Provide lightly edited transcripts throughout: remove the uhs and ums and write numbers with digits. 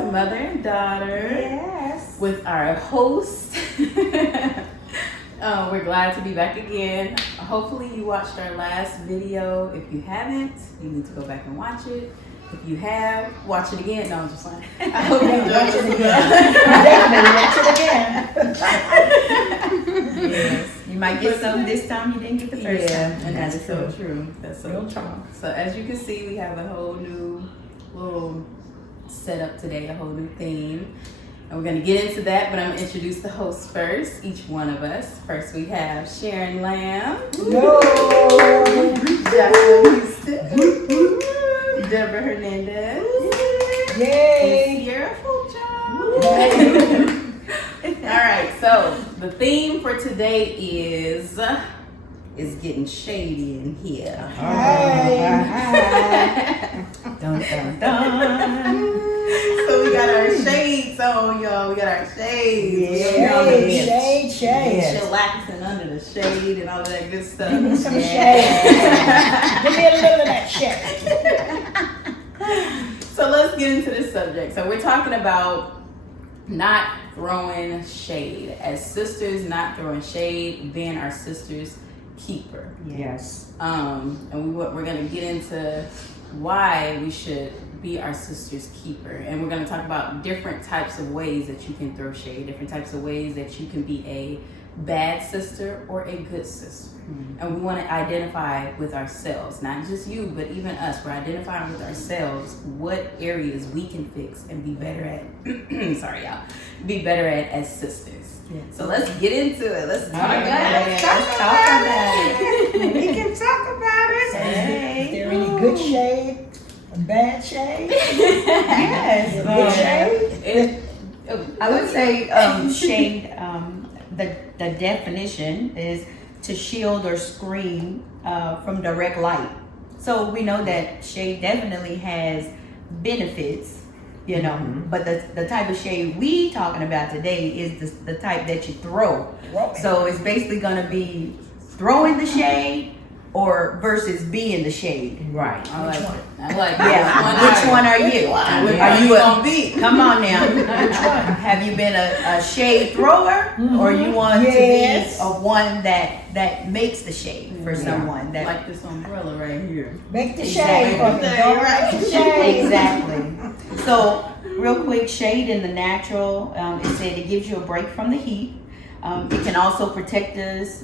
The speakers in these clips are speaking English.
to Mother and Daughter. Yes. With our host. We're glad to be back again. Hopefully you watched our last video. If you haven't, you need to go back and watch it. If you have, watch it again. No, I'm just lying. I hope you watch it again. Definitely watch it again. Yes. You might get some this time you didn't get the first time. And that's so true. That's so Real true. talk. So as you can see, we have a whole new little setup today, a whole new theme. And we're going to get into that, but I'm going to introduce the hosts first, each one of us. First, we have Sharon Lamb. No. Jacqueline Houston. Deborah Hernandez. Yay. And Sierra Fulton. All right, so the theme for today is getting shady in here. Hey. Dun, dun, dun. So we got our shades on, y'all. We got our shades. Shade. Chillaxing under the shade and all of that good stuff. Give me some shade. Give me a little of that shade. So let's get into this subject. So we're talking about not throwing shade. As sisters, not throwing shade, being our sister's keeper. Yes. And we're going to get into why we should be our sister's keeper. And we're going to talk about different types of ways that you can throw shade, different types of ways that you can be a bad sister or a good sister. Mm-hmm. And we want to identify with ourselves, not just you, but even us. We're identifying with ourselves what areas we can fix and be better at. Sorry, y'all. Be better at as sisters. Yeah. So let's get into it. Let's talk about it. Let's talk about it. We can talk about it. Is there any good shade? Bad shade? Yes. Good shade? I would say shade, the definition is to shield or screen from direct light. So we know that shade definitely has benefits, you know, but the type of shade we talking about today is the type that you throw. So it's basically going to be throwing the shade or versus being the shade. Right. I like it. Yeah. Which one are you? Are you gonna be? Come on now. Which one? Have you been a shade thrower, or you want to be a one that makes the shade for someone? That like this umbrella right here. Make the shade. Right. Exactly. So real quick, shade in the natural, it said it gives you a break from the heat. It can also protect us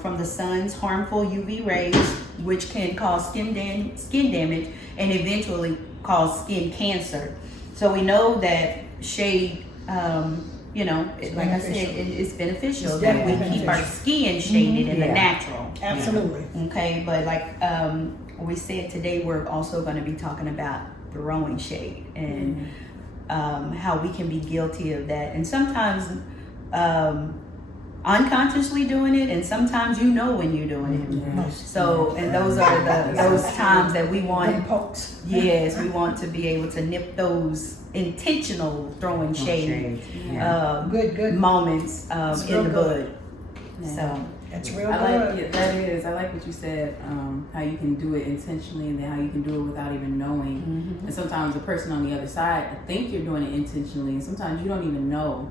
from the sun's harmful UV rays, which can cause skin damage and eventually cause skin cancer. So we know that shade, like I said, it's beneficial that we keep our skin shaded in the natural. Absolutely. Okay, but like we said today, we're also going to be talking about throwing shade and how we can be guilty of that. And sometimes unconsciously doing it, and sometimes you know when you're doing it. So, and those are those times that we want. Yes, we want to be able to nip those intentional throwing shade good moments in the bud. Yeah. So that's real I good. like it. That is. I like what you said. How you can do it intentionally, and then how you can do it without even knowing. Mm-hmm. And sometimes the person on the other side, I think you're doing it intentionally, and sometimes you don't even know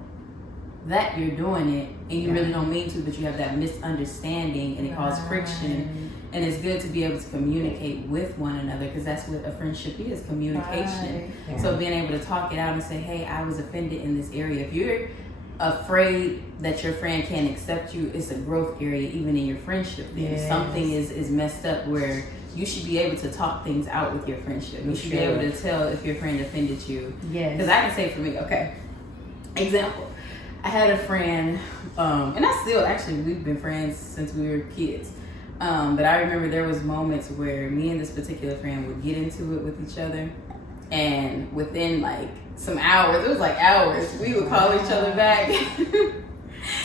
that you're doing it, and you really don't mean to, but you have that misunderstanding, and it causes friction. And it's good to be able to communicate with one another, because that's what a friendship is, communication. Right. So being able to talk it out and say, hey, I was offended in this area. If you're afraid that your friend can't accept you, it's a growth area even in your friendship. Yes. Something is messed up where you should be able to talk things out with your friendship. You should be able to tell if your friend offended you. Yes. Because I can say for me, okay, example. I had a friend, and we've been friends since we were kids. But I remember there was moments where me and this particular friend would get into it with each other, and within like some hours, it was like hours, we would call each other back,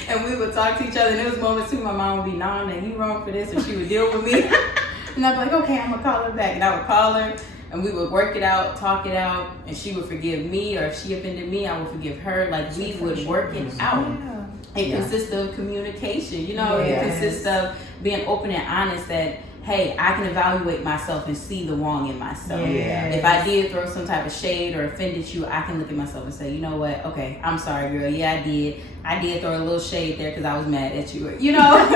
and we would talk to each other. And there was moments too, my mom would be, nah, you wrong for this, and she would deal with me. And I'd be like, okay, I'm gonna call her back, and I would call her. And we would work it out, talk it out, and she would forgive me, or if she offended me, I would forgive her. Like, we would work it out. It consists of communication, it consists of being open and honest that, hey, I can evaluate myself and see the wrong in myself. Yes. If I did throw some type of shade or offended you, I can look at myself and say, you know what? Okay, I'm sorry, girl. Yeah, I did. I did throw a little shade there because I was mad at you. You know,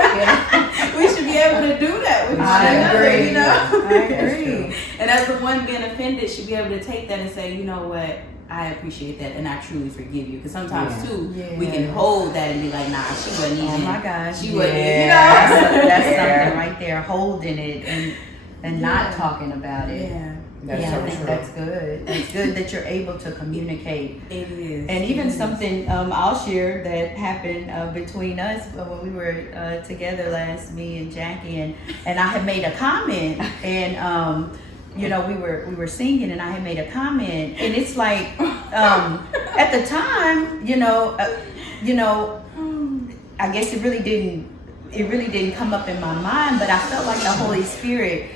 we should be able to do that with I one another. agree. You know, I agree. and as the one being offended should be able to take that and say, you know what? I appreciate that and I truly forgive you. Because sometimes too, we can hold that and be like, nah, she wasn't even. Oh my gosh. She wasn't, you know. That's something right there, holding it and not talking about it. Yeah. That's I so think true. that's good. It's good that you're able to communicate. It is. And even something I'll share that happened between us when we were together last, me and Jackie, and I had made a comment, and you know, we were singing, and I had made a comment, and it's like at the time, you know, I guess it really didn't come up in my mind, but I felt like the Holy Spirit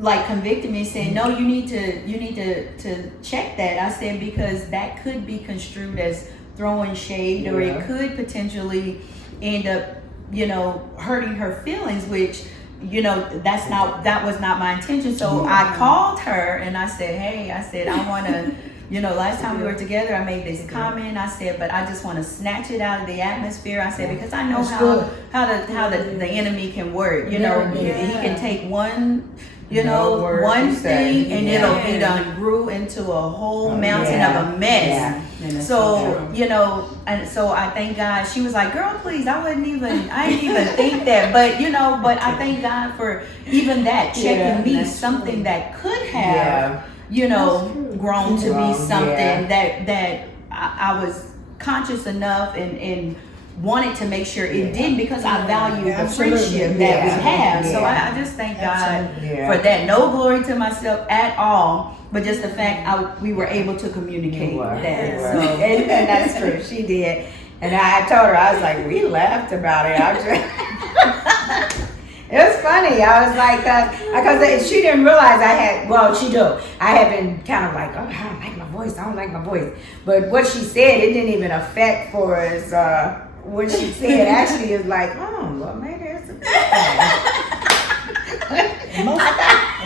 like convicted me, saying, no, you need to check that. I said, because that could be construed as throwing shade, or it could potentially end up, you know, hurting her feelings, which, you know, that was not my intention. So I called her and I said, hey, I want to, you know, last time we were together, I made this comment. I said, but I just want to snatch it out of the atmosphere. I said, because I know how the enemy can work. You know, he can take one, you know, one thing, and it done grew into a whole mountain of a mess. So, you know, and so I thank God. She was like, girl, please, I didn't even think that. But, you know, I thank God for even that, checking me, something that could have, you know, grown to be something that I was conscious enough and wanted to make sure it didn't, because I value the friendship that we have. So I just thank God for that. No glory to myself at all, but just the fact we were able to communicate that. So, and that's true. She did. And I told her, I was like, we laughed about it. It was funny. I was like, because she didn't realize she do. I had been kind of like, oh, I don't like my voice. But what she said, it didn't even affect for us. What she said actually is like, oh, well, maybe it's a good thing.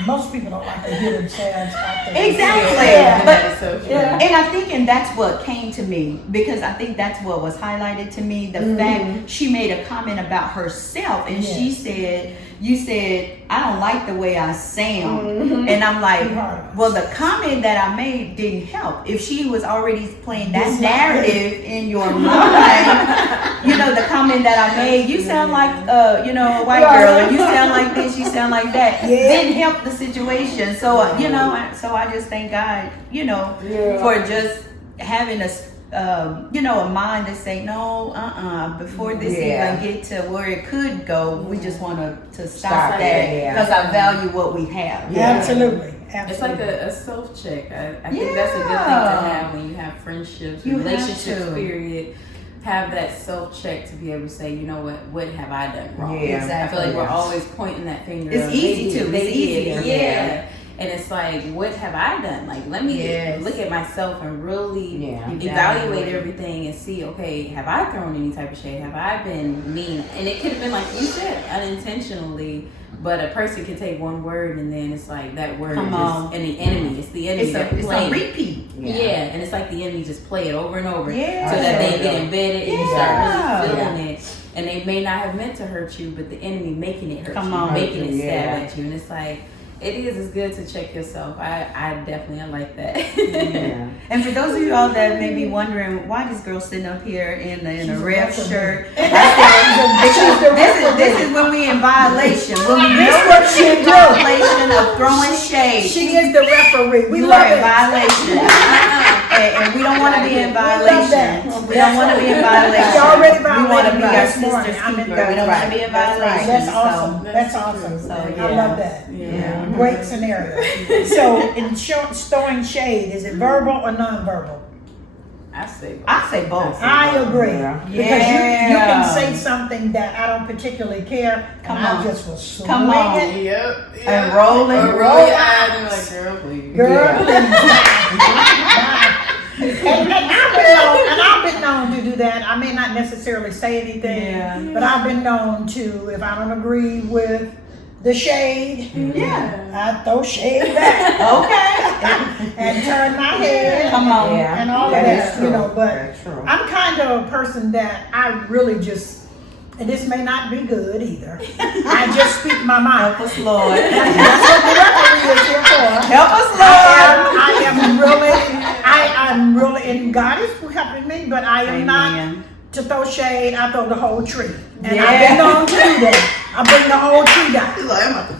Most people don't like to hear themselves out there. Exactly. And I think, and that's what came to me, because I think that's what was highlighted to me. The fact she made a comment about herself, and she said, you said, I don't like the way I sound. And I'm like, well, the comment that I made didn't help. If she was already playing that narrative in your mind, you know, the comment that I made, you sound like, you know, a white girl, and you sound like this, you sound like that, didn't help the situation. So, you know, so I just thank God, you know, for just having you know, a mind that say, no, before this even get to where it could go, we just want to stop that, because I value what we have. Absolutely. It's like a self-check. I think that's a good thing to have when you have friendships, relationships, period. Have that self-check to be able to say, you know what have I done wrong? Exactly. I feel like we're always pointing that finger. It's easy to. It's easy. And it's like, what have I done? Like, let me look at myself and really evaluate everything and see, okay, have I thrown any type of shade? Have I been mean? And it could have been, like you said, unintentionally, but a person can take one word and then it's like that word and the enemy. It's the enemy that it's a repeat. And it's like the enemy just play it over and over so that they get embedded and you start really feeling it. And they may not have meant to hurt you, but the enemy making it hurt you, making it stab at you. And it's like, it's good to check yourself. I definitely like that. And for those of you all that may be wondering why this girl sitting up here in a ref shirt, this is when we in violation. When we in violation of throwing shade. She is the referee. We are in violation. And we don't want to be in violation. We don't want to be in violation. You're already violating. We want to be our this morning. sister's keeper. We don't want to be in violation. That's awesome. That's awesome. So, I love that. Great scenario. So, in throwing shade, is it verbal or non-verbal? I say both. I agree. Because you can say something that I don't particularly care, and I just will swing it. And roll it. Roll your eyes and like, girl, please. Girl, please. And I've been known to do that. I may not necessarily say anything, but I've been known to, if I don't agree with the shade. Yeah. I throw shade back Okay. and turn my head. Come on. Yeah. And all of That that, is true. but That's true. I'm kind of a person that I really just, and this may not be good either. I just speak my mind. Help us, Lord. That's what the referee is here for. Help us, Lord. I'm really, and God is helping me, but I am not Amen. to throw shade. I throw the whole tree, and Yeah. I've been known to do that. I bring the whole tree down. Not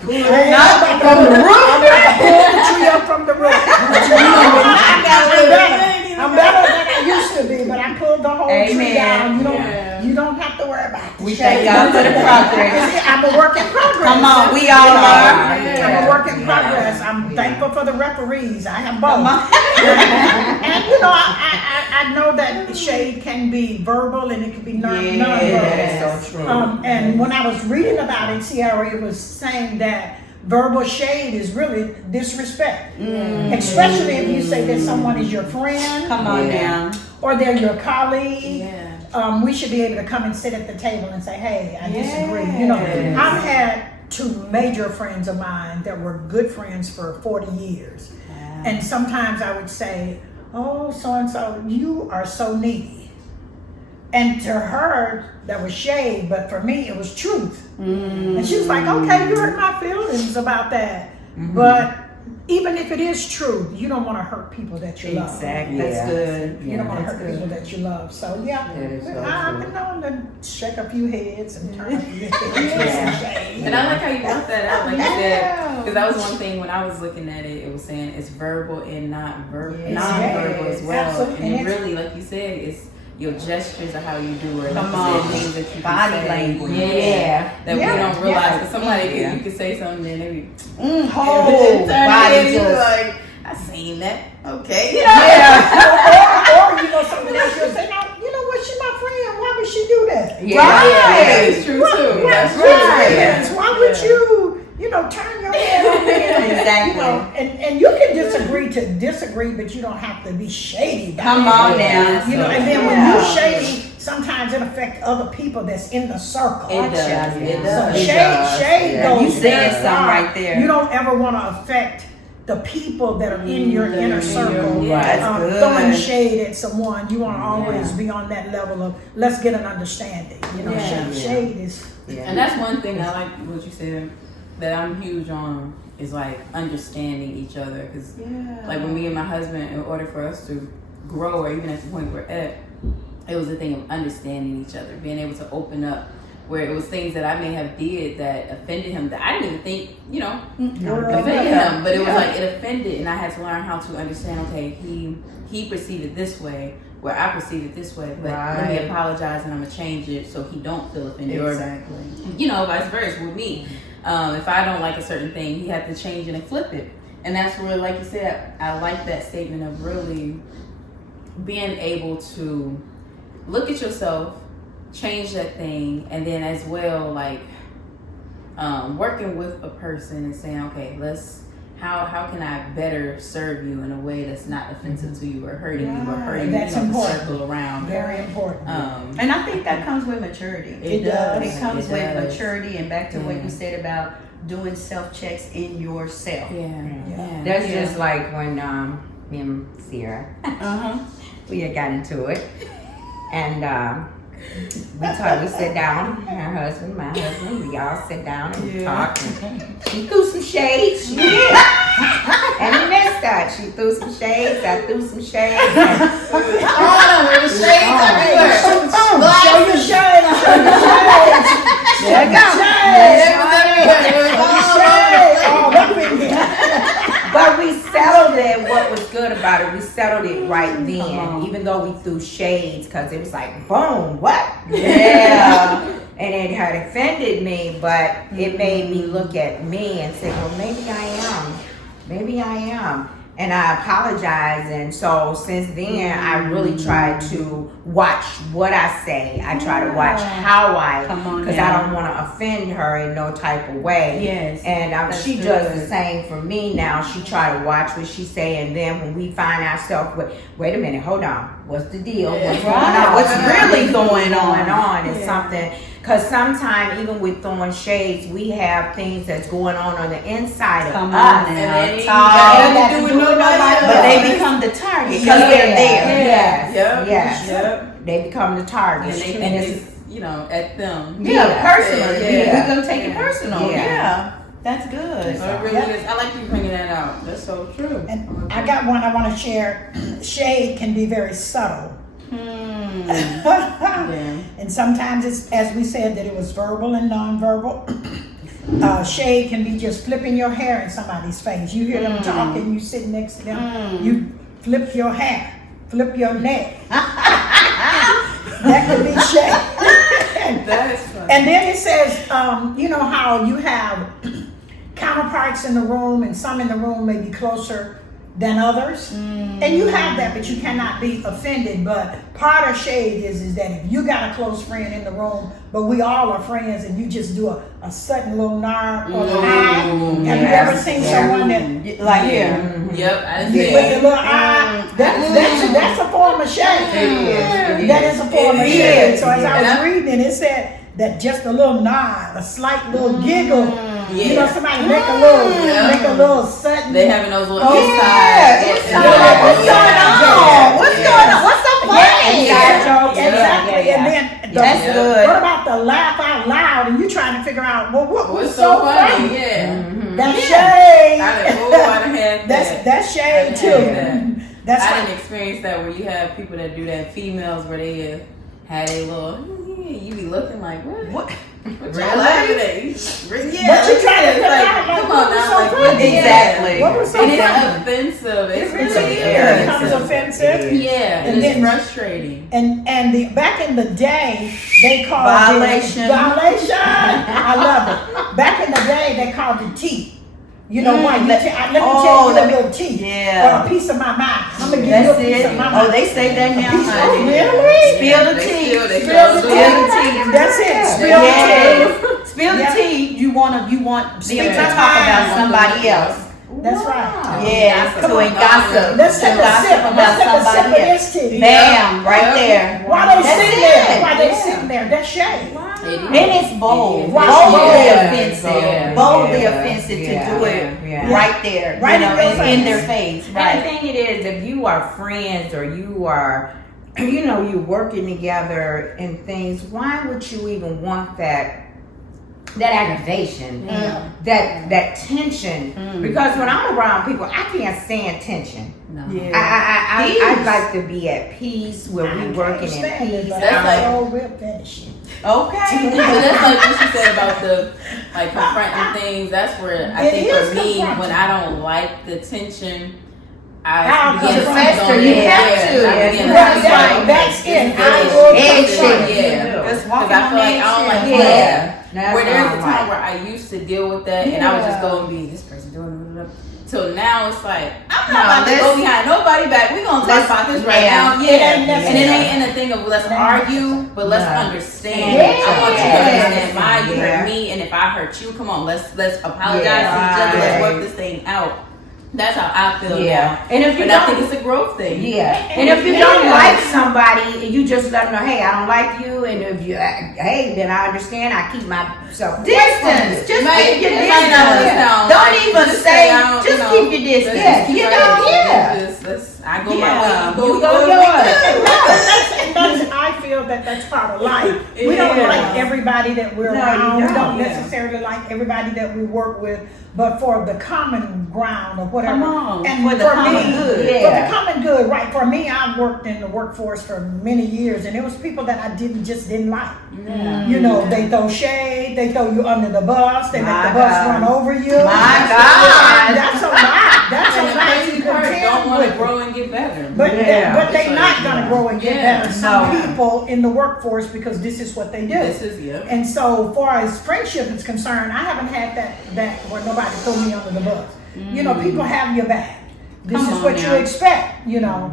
From the roof. I'm about to pull the tree up from the roof. I'm better than I used to be, but I pulled the whole tree Amen. down. Yeah. You don't have to worry about the We shade. thank God for the progress. See, I'm a work in progress. Come on, we all are. I'm a work in progress. I'm thankful for the referees. I have both. And you know, I know that shade can be verbal and it can be nonverbal. That is so true. And when I was reading about it, Sierra, it was saying that verbal shade is really disrespect. Especially if you say that someone is your friend Come on now. or they're your colleague. Yeah. We should be able to come and sit at the table and say, hey, I disagree. You know, I've had two major friends of mine that were good friends for 40 years. And sometimes I would say, oh, so-and-so, you are so needy. And to her, that was shade, but for me, it was truth. And she was like, okay, you hurt my feelings about that. But even if it is true, you don't want to hurt people that you love. Exactly. That's Yeah. good. You don't want to That's hurt people that you love. So, yeah, That is so I've true. been known to shake a few heads and turn a few heads. And I like how you brought that out, like you said, Yeah. because that was one thing when I was looking at it. It was saying it's verbal and not verbal, Yes. non-verbal as well. Absolutely. And it And it's- really, like you said, it's your gestures of how you do it. Come Like you on. said, things that you Body can say. language. Yeah. That Yeah. we don't realize. Yeah. Because somebody Yeah. you could say something and they be Whole body just. like, I seen that. Okay. Or you know, somebody else will say, now, you know what, she's my friend. Why would she do that? Yeah. That is true too. That's Right. right. Why would you know, turn your head on me? Exactly. You know, and you can disagree to disagree, but you don't have to be shady. about Come it. on now. You know, and then Yeah. when you're shady, sometimes it affects other people that's in the circle. It does. It So does. shade Yeah. goes You said very something far. right there. You don't ever want to affect the people that are in your inner circle. Yeah, that's good. Throwing shade at someone, you want to always be on that level of let's get an understanding. You know, Yeah. shade is. And that's one thing I like what you said that I'm huge on is like understanding each other. Because like with me and my husband, in order for us to grow or even at the point we're at, it was a thing of understanding each other, being able to open up. Where it was things that I may have did that offended him that I didn't even think, you know, offended him, but it was like it offended, and I had to learn how to understand. Okay, he perceived it this way, where I perceive it this way, but let me Right. apologize and I'm gonna change it so he don't feel offended, Exactly. or you know, vice versa with me. If I don't like a certain thing, he had to change it and flip it, and that's where, like you said, I like that statement of really being able to look at yourself, change that thing, and then as well, like working with a person and saying, okay, how can I better serve you in a way that's not offensive to you or hurting you or hurting That's you know, the important. circle around. Very important. And I think that comes with maturity. It does. It comes It with does. maturity, and back to what Yeah. you said about doing self checks in yourself. Yeah. That's just like when me and Sierra, we had got into it, and we sit down. My husband, we all sit down and talk. And she threw some shades. She did, and he missed that. She threw some shades. I threw some shades. And Show your shade. Show your shade. there you go. All up in here. But we settled it. What was good about it, we settled it right then, even though we threw shades, because it was like, boom, what? Yeah. And it had offended me, but it made me look at me and say, well, maybe I am. And I apologize. And so since then, I really try to watch what I say. I try to watch how Come on because now. I don't want to offend her in no type of way. Yes, And that's she good. does the same for me now. She try to watch what she say, and then when we find ourselves with, wait a minute, hold on, what's the deal? What's going on? What's really going on? It's something. Because sometimes, even with throwing shades, we have things that's going on the inside of Come us. on And now. they ain't Talk. got Got nothing to to do do with with nobody nobody else. But they become the target because they're there. Yes. Yep. Yes. Yep. They become the target. And they And think it's it's, at them. Yeah, personal. Yeah. We're gonna take it personal. Yeah. Yeah. That's good. So it really Yeah. is. I like you bringing that out. That's so true. And I got one I want to share. Shade can be very subtle. Yeah. And sometimes it's, as we said, that it was verbal and nonverbal. Shade can be just flipping your hair in somebody's face. You hear them talking, you sit next to them, you flip your hair, flip your neck. That could be shade. That is funny. And then it says, you know how you have counterparts in the room, and some in the room may be closer than others. And you have that, but you cannot be offended. But part of shade is that if you got a close friend in the room, but we all are friends, and you just do a sudden little nod or the eye. Have you ever seen someone that Like here. Yep, I with did. the little eye? That's a form of shade. It That is a form of It shade. is. So as I Yeah. was reading it, it said that just a little nod, a slight little giggle. You know, somebody make a little sudden. They having those little Yeah, inside. inside. What's going on? What's going on? What's so funny? Exactly. Yeah. And then That's good. what about the laugh out loud? And you trying to figure out, well, what's What's so so funny? funny? Yeah. That's shade. I done had that. That's shade I too. done That's I why. didn't experience that where you have people that do that, females where they had a little, you be looking like, what? What y'all laughing at? Yeah, But you trying to figure out, like, come what on was now, so like, funny? Exactly. What was so and funny? it's offensive. It It really is. becomes offensive. Yeah, And and it's then- frustrating. And the back in the day, they called Violation. it violation. I love it. Back in the day, they called it tea. You know why? Let me tell you a little tea. Yeah. Or a piece of my mind. I'm gonna give you a That's piece it. of my Oh, mind. they say that now, piece of- honey. Really? Spill the They tea. still- they Spill the still tea. do it. That's it. Spill the Yeah. tea. Spill the Yeah. tea. You want them Speak to my talk mind. about somebody else. That's right. Yeah, Gossip. so in gossip. Let's take a Gossip sip. about Let's take a sip somebody of else. this tea. Bam, right there. While they That's sitting it. there, while they Yeah. sitting there, that's shade. And it's bold. Right. Boldly Yeah. offensive. Yeah. Boldly Yeah. offensive to Yeah. do it Yeah. right there. Right you know, in your in face. their face. And the Right. thing it is, if you are friends or you are, you're working together and things, why would you even want that aggravation, that tension? Because when I'm around people, I can't stand tension. No. I like to be at peace where we working in peace. But That's I like- so will finish it. Okay. But that's like what she said about the confronting things. That's where I It think is for me, confronting. when I don't like the tension, I'll I begin to confront fester. it. You have to. I begin to Right, feel that- like that's this it. is I the- will Eggshell. confront it. Yeah. Just Because walking I feel like I don't like eggshells. yeah. That's Where there's what a I'm time like. where I used to deal with that, and I would just go and be this person doing it. Till now, it's like I'm not about to go behind nobody back. We gonna talk about this right now, It yeah. ain't And it ain't in a thing of let's argue, but let's No. understand. Yeah. I want you to understand my you Yeah. hurt me, and if I hurt you, come on, let's apologize Yeah. to each other. Let's Right. work this thing out. That's how I feel Yeah. now. And if you But I think don't, it's a growth thing. yeah. And if you don't like somebody, you just let them know, hey, I don't like you. And if you, hey, then I understand. I keep myself Distance. Just Might- keep your it might not distance. sound Don't like- even just say, I don't- just keep your distance. let's keep You our know, distance. yeah. I go my Yeah. way. You You go go yours. I feel that's part of life. We don't Yeah. like everybody that we're No, around. you We don't, don't yeah. necessarily like everybody that we work with, but for the common ground of whatever. Come on, And for the common good. For Yeah. the common good, right? For me, I've worked in the workforce for many years, and it was people that I didn't like. You know, they throw shade, they throw you under the bus, they My let the bus God. run over you. My God. That's a lot. That's And a the lot crazy to part, don't contend want to with. grow and get better. But Yeah. but they're It's not like, gonna grow and get yeah, better. Some no. people in the workforce, because this is what they do. This is And so far as friendship is concerned, I haven't had that where nobody threw me under the bus. You know, people have your back. This Come is on what now. you expect, you know,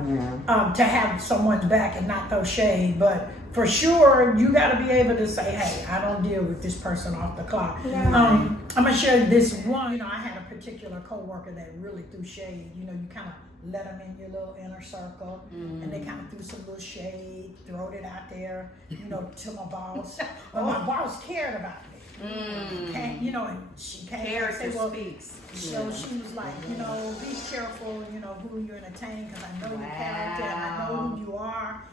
to have someone's back and not throw shade. But for sure, you got to be able to say, hey, I don't deal with this person off the clock. I'm going to share this one. You know, I had a particular coworker that really threw shade. You know, you kind of let them in your little inner circle, and they kind of threw some little shade, throwed it out there, you know, to my boss. But my boss cared about me. You know, and she came and said, well, speaks. so she was like, you know, be careful, you know, who you entertain, because I know your character and I know who you are.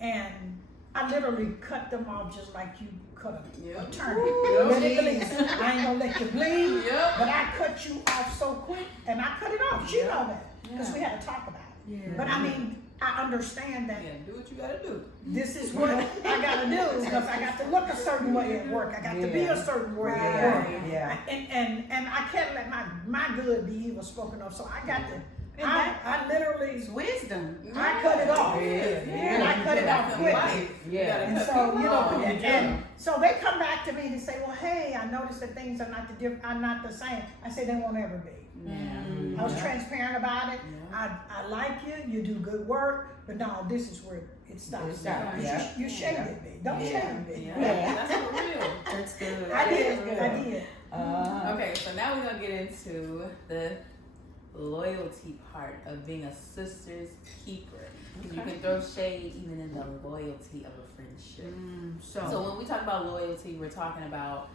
And I literally cut them off just like you cut a turnip. Let it bleed. I ain't gonna let you bleed, but I cut you off so quick, and I cut it off. She know that, because we had to talk about it. But I mean, I understand that. Do what you gotta do. This is what I gotta do, because I got to look a certain way at work. I got to be a certain way at work. And I can't let my good be evil spoken of. So I got to. I literally wisdom. I cut it off. And I cut it off quickly. And so, you know, and so they come back to me and say, well, hey, I noticed that things are not the same. I say they won't ever be. I was transparent about it. I like you. You do good work. But no, this is where it stops. You shaded me. Don't shade me. That's for real. That's good. I did. Okay, so now we're gonna get into the loyalty part of being a sister's keeper. You can throw shade even in the loyalty of a friendship. So when we talk about loyalty, we're talking about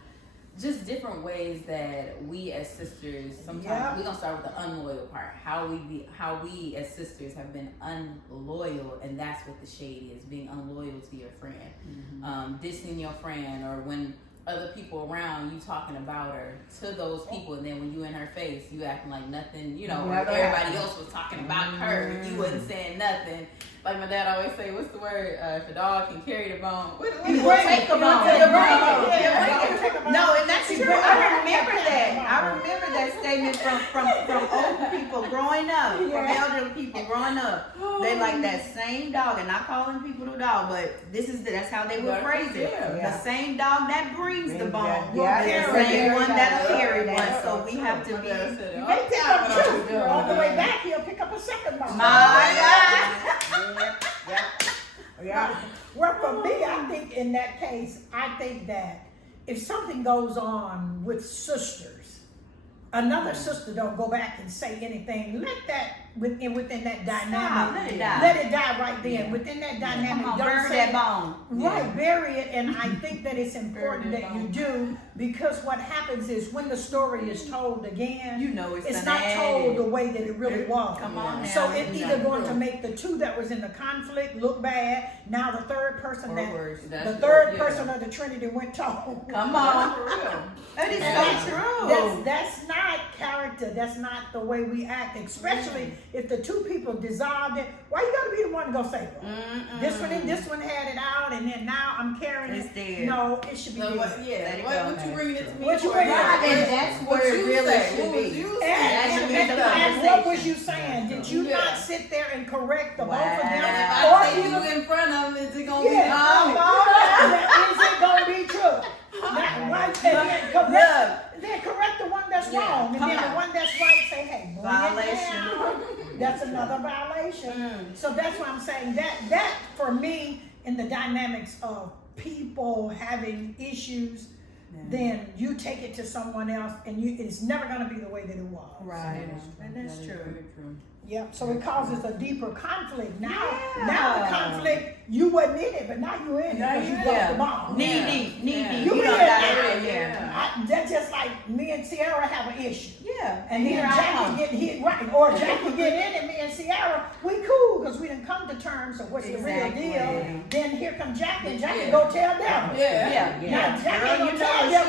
just different ways that we as sisters, sometimes we're gonna start with the unloyal part. How we as sisters have been unloyal, and that's what the shade is, being unloyal to your friend. Dissing your friend, or when other people around you talking about her to those people, and then when you in her face, you acting like nothing, you know, everybody else was talking about her, and you wasn't saying nothing. Like my dad always say, what's the word? If a dog can carry the bone, what you will take a bone. No, and that's true. I remember that. I remember that statement from old people growing up, from elderly people growing up. They like that same dog, and not calling people the dog, but that's how they would phrase it. The same dog that brings the bone, the same one that'll carry one. So we have to be. You may pick up two. On the way back, he'll pick up a second bone. My God. Well, for me, I think in that case, I think that if something goes on with sisters, another sister don't go back and say anything. Let that within that dynamic. Let it die right then. Within that dynamic, don't burn say that bone. Right, bury it. And I think that it's important that you do, because what happens is when the story is told again, you know it's not told the way that it really was. Come on now. So it's either going to make the two that was in the conflict look bad. Now the third person person of the Trinity went told. Come on, for real. That is so true. That's not character. That's not the way we act, especially if the two people dissolved it. Why you gotta be the one to go say, well, this one had it out, and then now I'm carrying it. No, it should be what you bringing it to me? What you bringing it to me? And that's where it really should be. And what was you saying? Did you not sit there and correct the both of them? And if I say you in front of them, is it gonna be is it gonna be true? Then correct the one that's wrong, and then the one that's right say, hey, violation. That's another violation. So that's what I'm saying. That for me, in the dynamics of people having issues, then you take it to someone else, and it's never going to be the way that it was. Right, and that's true. Yep. So it causes a deeper conflict. Now the conflict, you wasn't in it, but now you in it because you broke the bond. Knee deep. You in it. That's just like me and Sierra have an issue. Yeah. And then Jackie get hit right, or Jackie get in, and me and Sierra, we cool because we didn't come to terms of what's the real deal. Then here comes Jackie, and Jackie go tell them. Now Jackie go tell them.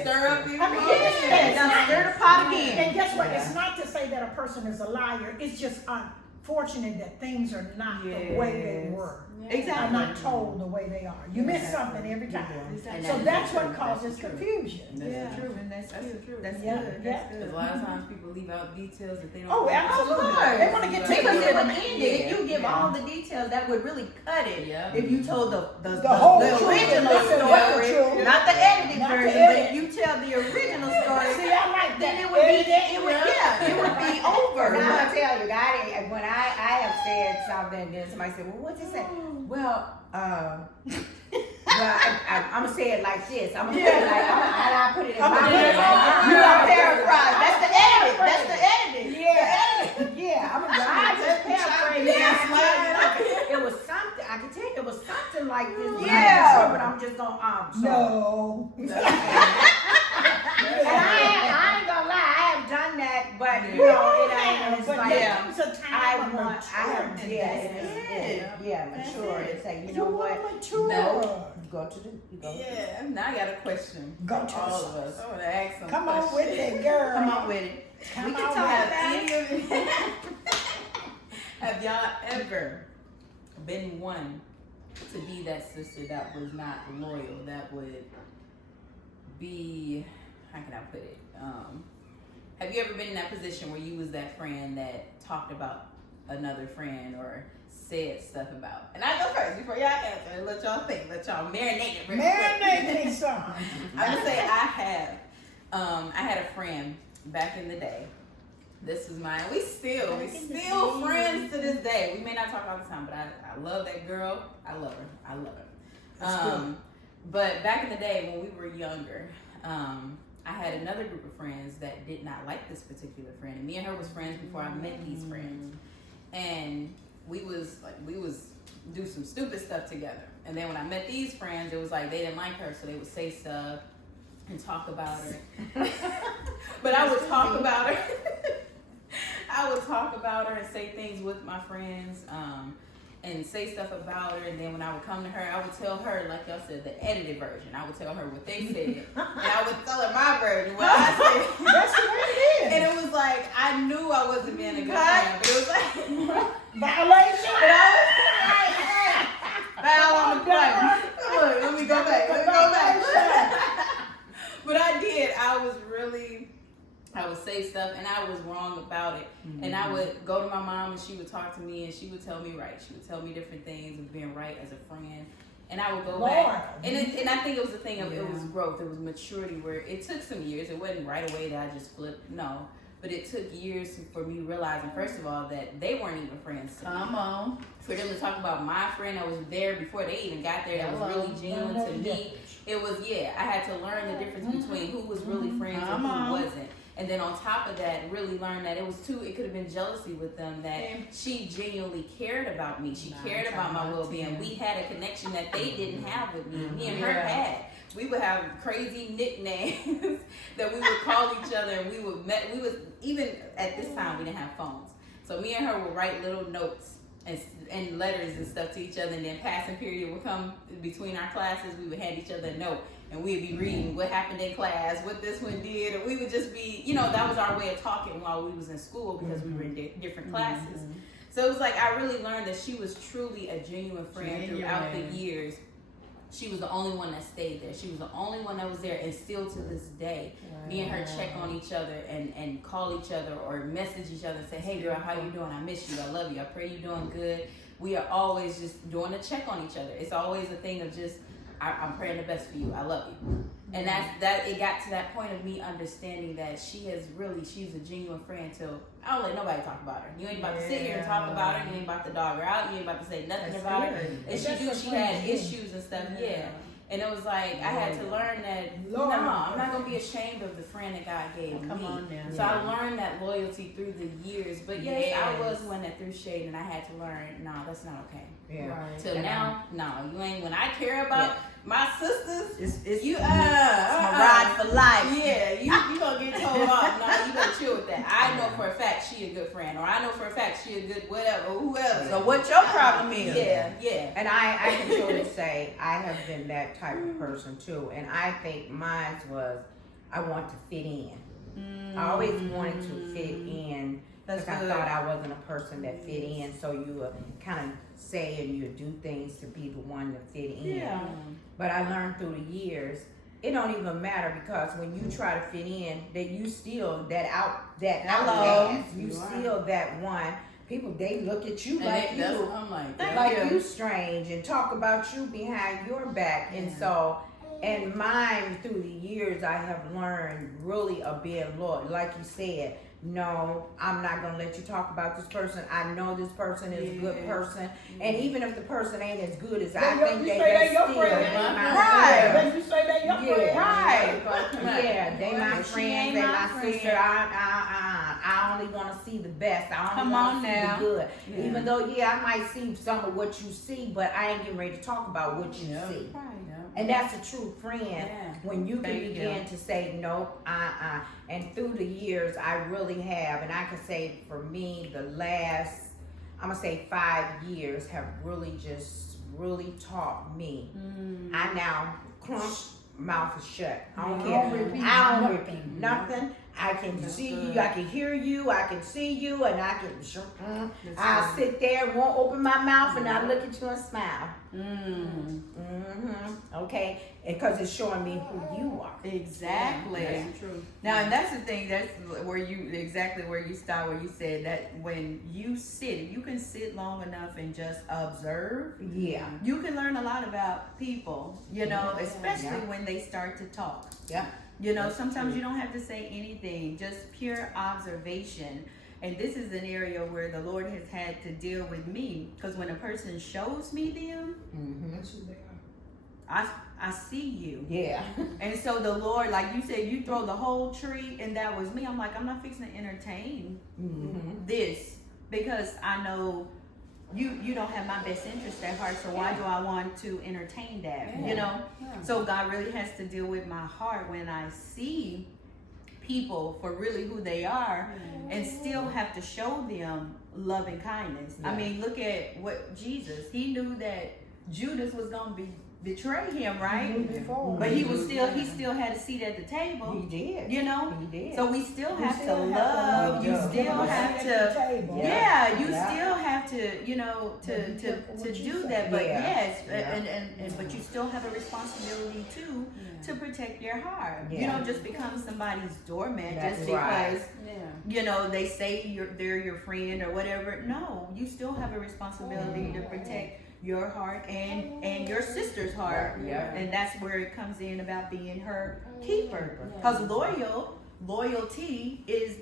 Stir up your stir the pot again. And guess what? It's not to say that a person is a liar. It's just unfortunate that things are not the way they were. Exactly. Are not told the way they are. You miss something every time. So that's what causes confusion. That's true. And that's true. That's good. Because a lot of times people leave out details that they don't. Oh, absolutely. They want to get to because it would end it. If you give all the details, that would really cut it. If you told the whole original story, not the edited version, but if you tell the original story, see, I like then that. it would be over. But I'm gonna tell you, when I have said something, then somebody said, "Well, what's it say?" Well, I'm gonna say it like this. I'm gonna put it like I put it in my paraphrase. paraphrase. That's the edit. That's the editing. Yeah. I'm gonna just paraphrase. It was something. I can tell you, it was something like this. Yeah. But I'm just gonna No. And I ain't gonna lie, I have done that, but you know, it ain't. It's But like there comes a time I of have, maturity. mature and say, you know You what? want mature. No. Go to the, Yeah, now I got a question. Go for to all the of us. I want to ask some Come on questions. with it, girl. Come on with it. Come We can on talk with about Any it. of you- Have y'all ever been one to be that sister that was not loyal, that would be, how can I put it? Have you ever been in that position where you was that friend that talked about another friend or said stuff about? And I go first before y'all answer. Let y'all think. Let y'all marinate it. Marinate me some. I'm gonna say I have. I had a friend back in the day. This was mine. We still friends to this day. We may not talk all the time, but I love that girl. I love her. But back in the day when we were younger, I had another group of friends that did not like this particular friend, and me and her was friends before I met these friends. And we was do some stupid stuff together. And then when I met these friends, it was like they didn't like her, so they would say stuff and talk about her. But I would talk about her. I would talk about her and say things with my friends, and say stuff about her. And then when I would come to her, I would tell her, like y'all said, the edited version. I would tell her what they said, and I would tell her my version, what I said. That's the way it is. And it was like I knew I wasn't being a good friend, but it was like Violation. foul on the play. Look, let me go back. But I did. I would say stuff, and I was wrong about it. Mm-hmm. And I would go to my mom, and she would talk to me, and she would tell me right. She would tell me different things of being right as a friend. And I would go back. And I think it was a thing of it was growth. It was maturity where it took some years. It wasn't right away that I just flipped. No. But it took years for me realizing, first of all, that they weren't even friends to me. Come on. For them to talk about my friend that was there before they even got there, that was really genuine to me. It was, I had to learn the difference between who was really friends and who wasn't. And then on top of that, really learn that it could have been jealousy with them, that she genuinely cared about me. She cared about my well-being. We had a connection that they didn't have with me. Me and her had. We would have crazy nicknames that we would call each other, and we would even at this time we didn't have phones. So me and her would write little notes and letters and stuff to each other, and then passing period would come between our classes. We would hand each other a note, and we'd be reading what happened in class, what this one did, and we would just be, that was our way of talking while we was in school because we were in different classes. So it was like I really learned that she was truly a genuine friend throughout the years. She was the only one that stayed there. She was the only one that was there, and still to this day, me and her check on each other and call each other or message each other and say, "Hey girl, how you doing? I miss you. I love you. I pray you're doing good." We are always just doing a check on each other. It's always a thing of just, I'm praying the best for you. I love you. And that it got to that point of me understanding that she's a genuine friend till I don't let nobody talk about her. You ain't about to sit here and talk about her. You ain't about to dog her out. You ain't about to say nothing about her. And she had issues and stuff. And it was like I had to learn that I'm not gonna be ashamed of the friend that God gave me. So I learned that loyalty through the years. But yes, I was one that threw shade, and I had to learn. No, that's not okay. Till now, no, you ain't. When I care about my sisters, it's you my ride for life. Yeah, you gonna get told off. No, you gonna chill with that. I know for a fact she a good friend, or I know for a fact she a good whatever, whoever. So what your problem is? Yeah. And I can truly say I have been that type of person too. And I think mine was I want to fit in. I always wanted to fit in. Because I thought I wasn't a person that fit in, so you would kind of say and you would do things to be the one to fit in. But I learned through the years, it don't even matter, because when you try to fit in, that you still outcast. You still that one. People, they look at you like you strange and talk about you behind your back. And so, and mine through the years, I have learned really of being loyal. Like you said, no, I'm not gonna let you talk about this person. I know this person is a good person, and even if the person ain't as good as I think they your still friend. right. Then you say they your friend. Right. Yeah, they my But she friends, ain't they my my friend. sister. I only want to see the best. I only Come want on to see now. the good. Yeah. Even though, I might see some of what you see, but I ain't getting ready to talk about what you see. Yeah. And that's a true friend Yeah. when you can Thank begin you. to say, nope, And through the years, I really have. And I can say for me, the last, I'm going to say 5 years have really taught me. I now mouth is shut. I don't care. I don't repeat nothing. I can see you, I can hear you, I can see you, and I can. I sit there, won't open my mouth, and I look at you and smile. Okay, because it's showing me who you are. Exactly. That's true. Now, and that's the thing. That's where you start. Where you said that when you sit, if you can sit long enough and just observe, Yeah. you can learn a lot about people. You know, especially Yeah. when they start to talk. Yeah. You know, sometimes you don't have to say anything, just pure observation. And this is an area where the Lord has had to deal with me, because when a person shows me them, That's who they are. I see you. Yeah. And so the Lord, like you said, you throw the whole tree, and that was me. I'm like, I'm not fixing to entertain this, because I know you don't have my best interest at heart. So why do I want to entertain that? You know. So God really has to deal with my heart when I see people for really who they are, and still have to show them love and kindness. I mean, look at what Jesus. He knew that Judas was going to betray him, right? But he still had a seat at the table. He did. You know? He did. So we still have to still have to love. love. You Yeah. still Give have us a to. seat at the table. Yeah, you Yeah. still have to, you know, to What you do say. that. But Yeah. yes, Yeah. and but you still have a responsibility too to protect your heart. You Yeah. don't just become somebody's doormat That's just right. because you know they say they're your friend or whatever. No, you still have a responsibility to protect your heart and your sister's heart. Yeah. And that's where it comes in about being her keeper. Because loyalty is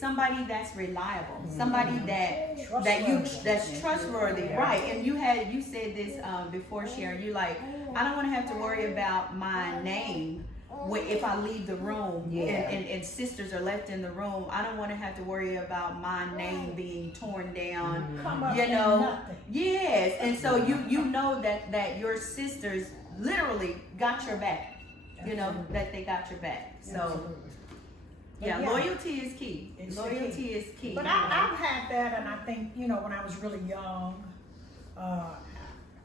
somebody that's reliable, somebody that's trustworthy, right? And you said this before, Sharon. You like, I don't want to have to worry about my name if I leave the room and sisters are left in the room. I don't want to have to worry about my name being torn down. Come up You in know, nothing. yes. And so you know that your sisters literally got your back. You know that they got your back. So. Absolutely. Yeah, Yeah. loyalty is key. It's the Loyalty key. is key. But I've had that, and I think, when I was really young,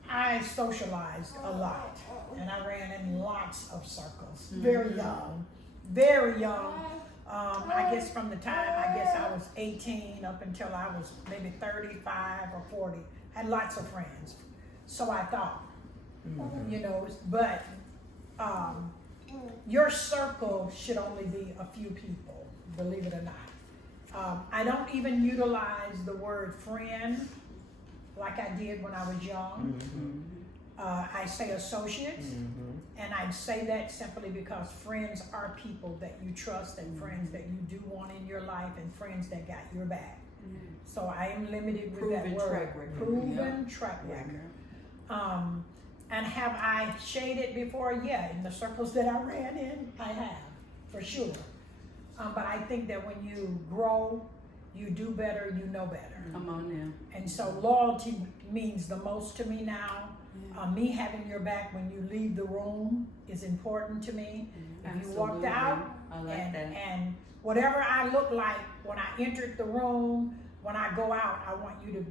I socialized a lot, and I ran in lots of circles. Very young, very young. I guess from the time I was 18 up until I was maybe 35 or 40, I had lots of friends. So I thought, but your circle should only be a few people, believe it or not. I don't even utilize the word friend like I did when I was young. I say associates, and I say that simply because friends are people that you trust, and friends that you do want in your life, and friends that got your back. So I am limited with that Proven word. track record. Proven track record. And have I shaded before? Yeah, in the circles that I ran in, I have, for sure. But I think that when you grow, you do better, you know better. Come on now. And so loyalty means the most to me now. Me having your back when you leave the room is important to me. If you walked Absolutely. out, I like that. and whatever I look like when I entered the room, when I go out, I want you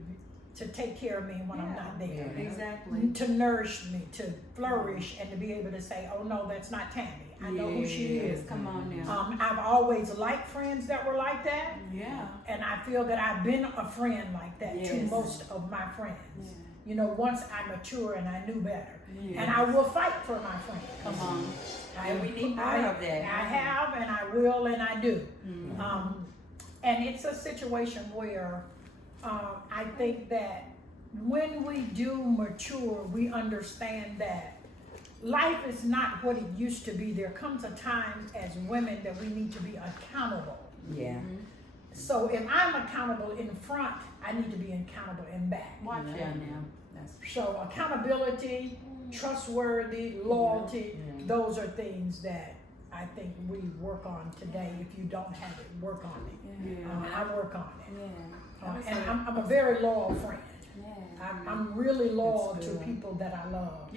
to take care of me when I'm not there. Exactly. To nourish me, to flourish, and to be able to say, oh no, that's not Tammy. I know who she is. Come on now. I've always liked friends that were like that. Yeah. And I feel that I've been a friend like that to Yes. most of my friends. Once I mature and I knew better. Yes. And I will fight for my friends. Come on. I- And we need more I- of that. I have, and I will, and I do. And it's a situation where I think that when we do mature, we understand that life is not what it used to be. There comes a time as women that we need to be accountable. Yeah. So if I'm accountable in front, I need to be accountable in back. Watch out now. So accountability, trustworthy, loyalty, those are things that I think we work on today. If you don't have it, work on it. I work on it. And I'm a very loyal friend. I'm really loyal to people that I love.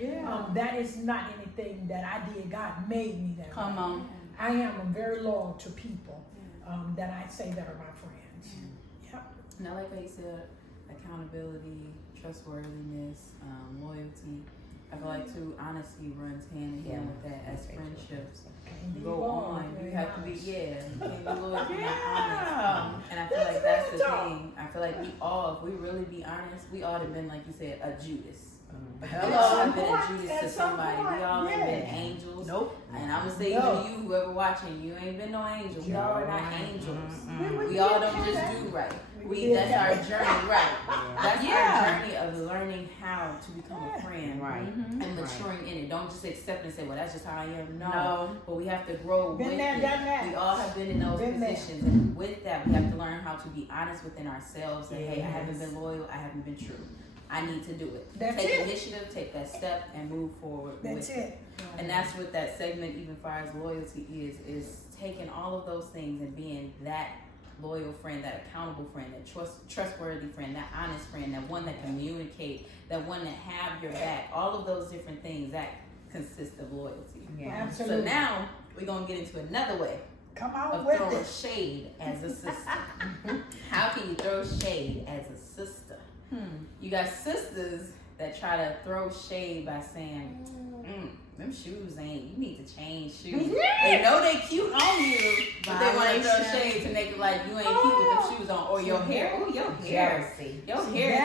That is not anything that I did. God made me that way. Come on. I am very loyal to people that I say that are my friends. And I like how you said accountability, trustworthiness, loyalty. I feel like too, honesty runs hand in hand with that as friendships go on. You have to be, you can't be loyal if you're not honest. And I feel like that's the thing. I feel like if we really be honest, we ought to have been, like you said, a Judas. We all have been a Judas to somebody. We all have been angels. Nope. And I'm gonna say even to you, whoever watching, you ain't been no angel. We all are not angels. We all don't just do right. That's our journey, right? That's our journey of learning how to become a friend, and maturing in it. Don't just accept and say, "Well, that's just how I am." No. But we have to grow with it. We all have been in those positions, and with that, we have to learn how to be honest within ourselves. And hey, I haven't been loyal. I haven't been true. I need to do it. Take initiative, take that step, and move forward with it. And that's what that segment, even far as loyalty, is taking all of those things and being that loyal friend, that accountable friend, that trustworthy friend, that honest friend, that one that communicate, that one that have your back. All of those different things that consist of loyalty. Absolutely. So now we're gonna get into another way of throwing shade as a sister. How can you throw shade as a sister? You got sisters that try to throw shade by saying, them shoes you need to change shoes. They know they cute on you, but they want to throw shade to make it like you ain't cute with them shoes on. Or your hair. Oh, your hair. Jealousy. Your hair.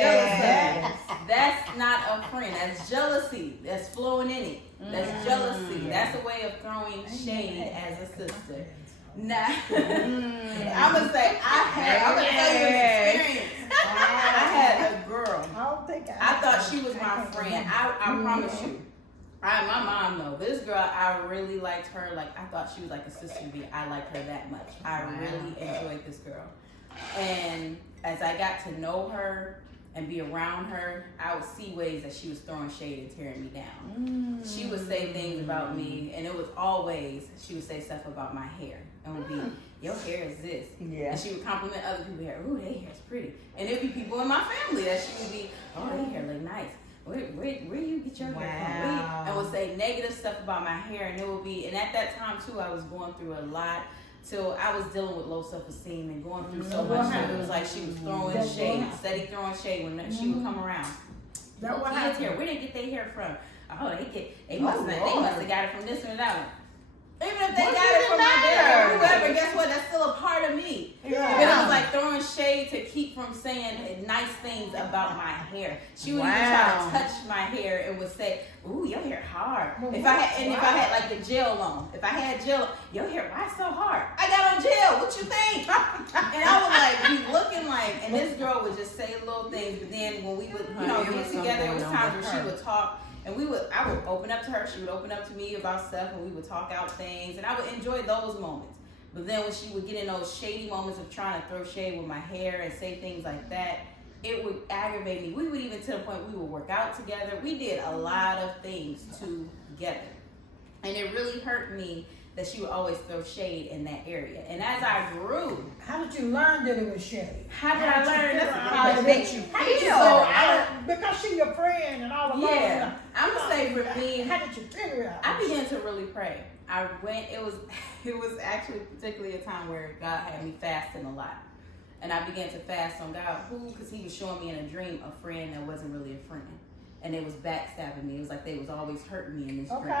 Jealousy. That's not a friend. That's jealousy. That's flowing in it. That's jealousy. That's a way of throwing shade as a sister. Nah. I'm gonna say I'm gonna tell you an experience. I had a girl. I thought she was my friend. I promise you. My mom know this girl. I really liked her. Like I thought she was like a sister to me. I liked her that much. I really enjoyed this girl. And as I got to know her and be around her, I would see ways that she was throwing shade and tearing me down. She would say things about me, and it was always she would say stuff about my hair, and would be, "Your hair is this," and she would compliment other people's hair. "Ooh, their hair's pretty," and there'd be people in my family that she would be, "Oh, their hair look nice. Where you get your hair from?" And would say negative stuff about my hair, and it would be, and at that time too, I was going through a lot. So I was dealing with low self-esteem and going through so much. So it was like she was throwing shade, steady throwing shade when she would come around. No kids here. Where they get their hair from? Oh, they must have got it from this or that one. Even if they got it from my dad or whoever, guess what? That's still a part of me. But it was like throwing shade to keep from saying nice things about my hair. She would even try to touch my hair and would say, "Ooh, your hair hard." If I had like the gel on, your hair, why so hard? I got on gel. What you think? And I would like be looking like, and this girl would just say little things. But then when we would, get together, it was times where she would talk. And I would open up to her, she would open up to me about stuff, and we would talk out things, and I would enjoy those moments. But then when she would get in those shady moments of trying to throw shade with my hair and say things like that, it would aggravate me. We would even to the point we would work out together. We did a lot of things together. And it really hurt me that she would always throw shade in that area. And as I grew... How did you learn that it was shade? How did I learn? That's how it makes you feel. Because she's your friend and all of that. Yeah. I'm going to say for me... How did you figure it out? I began to really pray. It was actually particularly a time where God had me fasting a lot. And I began to fast on God. Because he was showing me in a dream a friend that wasn't really a friend. And they was backstabbing me. It was like they was always hurting me in this dream.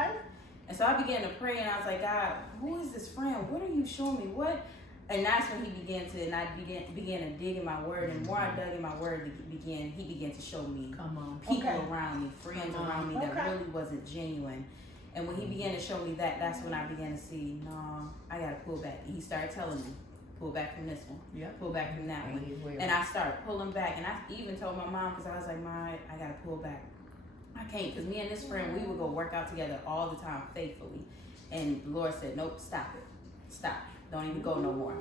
And so I began to pray, and I was like, God, who is this friend? What are you showing me? What? And that's when he began to, and I began to dig in my word. And the more I dug in my word, he began to show me people around me, friends around me that really wasn't genuine. And when he began to show me that, that's when I began to see, no, I got to pull back. And he started telling me, pull back from this one, pull back from that one. And I started pulling back. And I even told my mom, because I was like, Mom, I got to pull back. I can't, because me and this friend, we would go work out together all the time faithfully. And the Lord said, nope, stop it. Stop. Don't even go no more.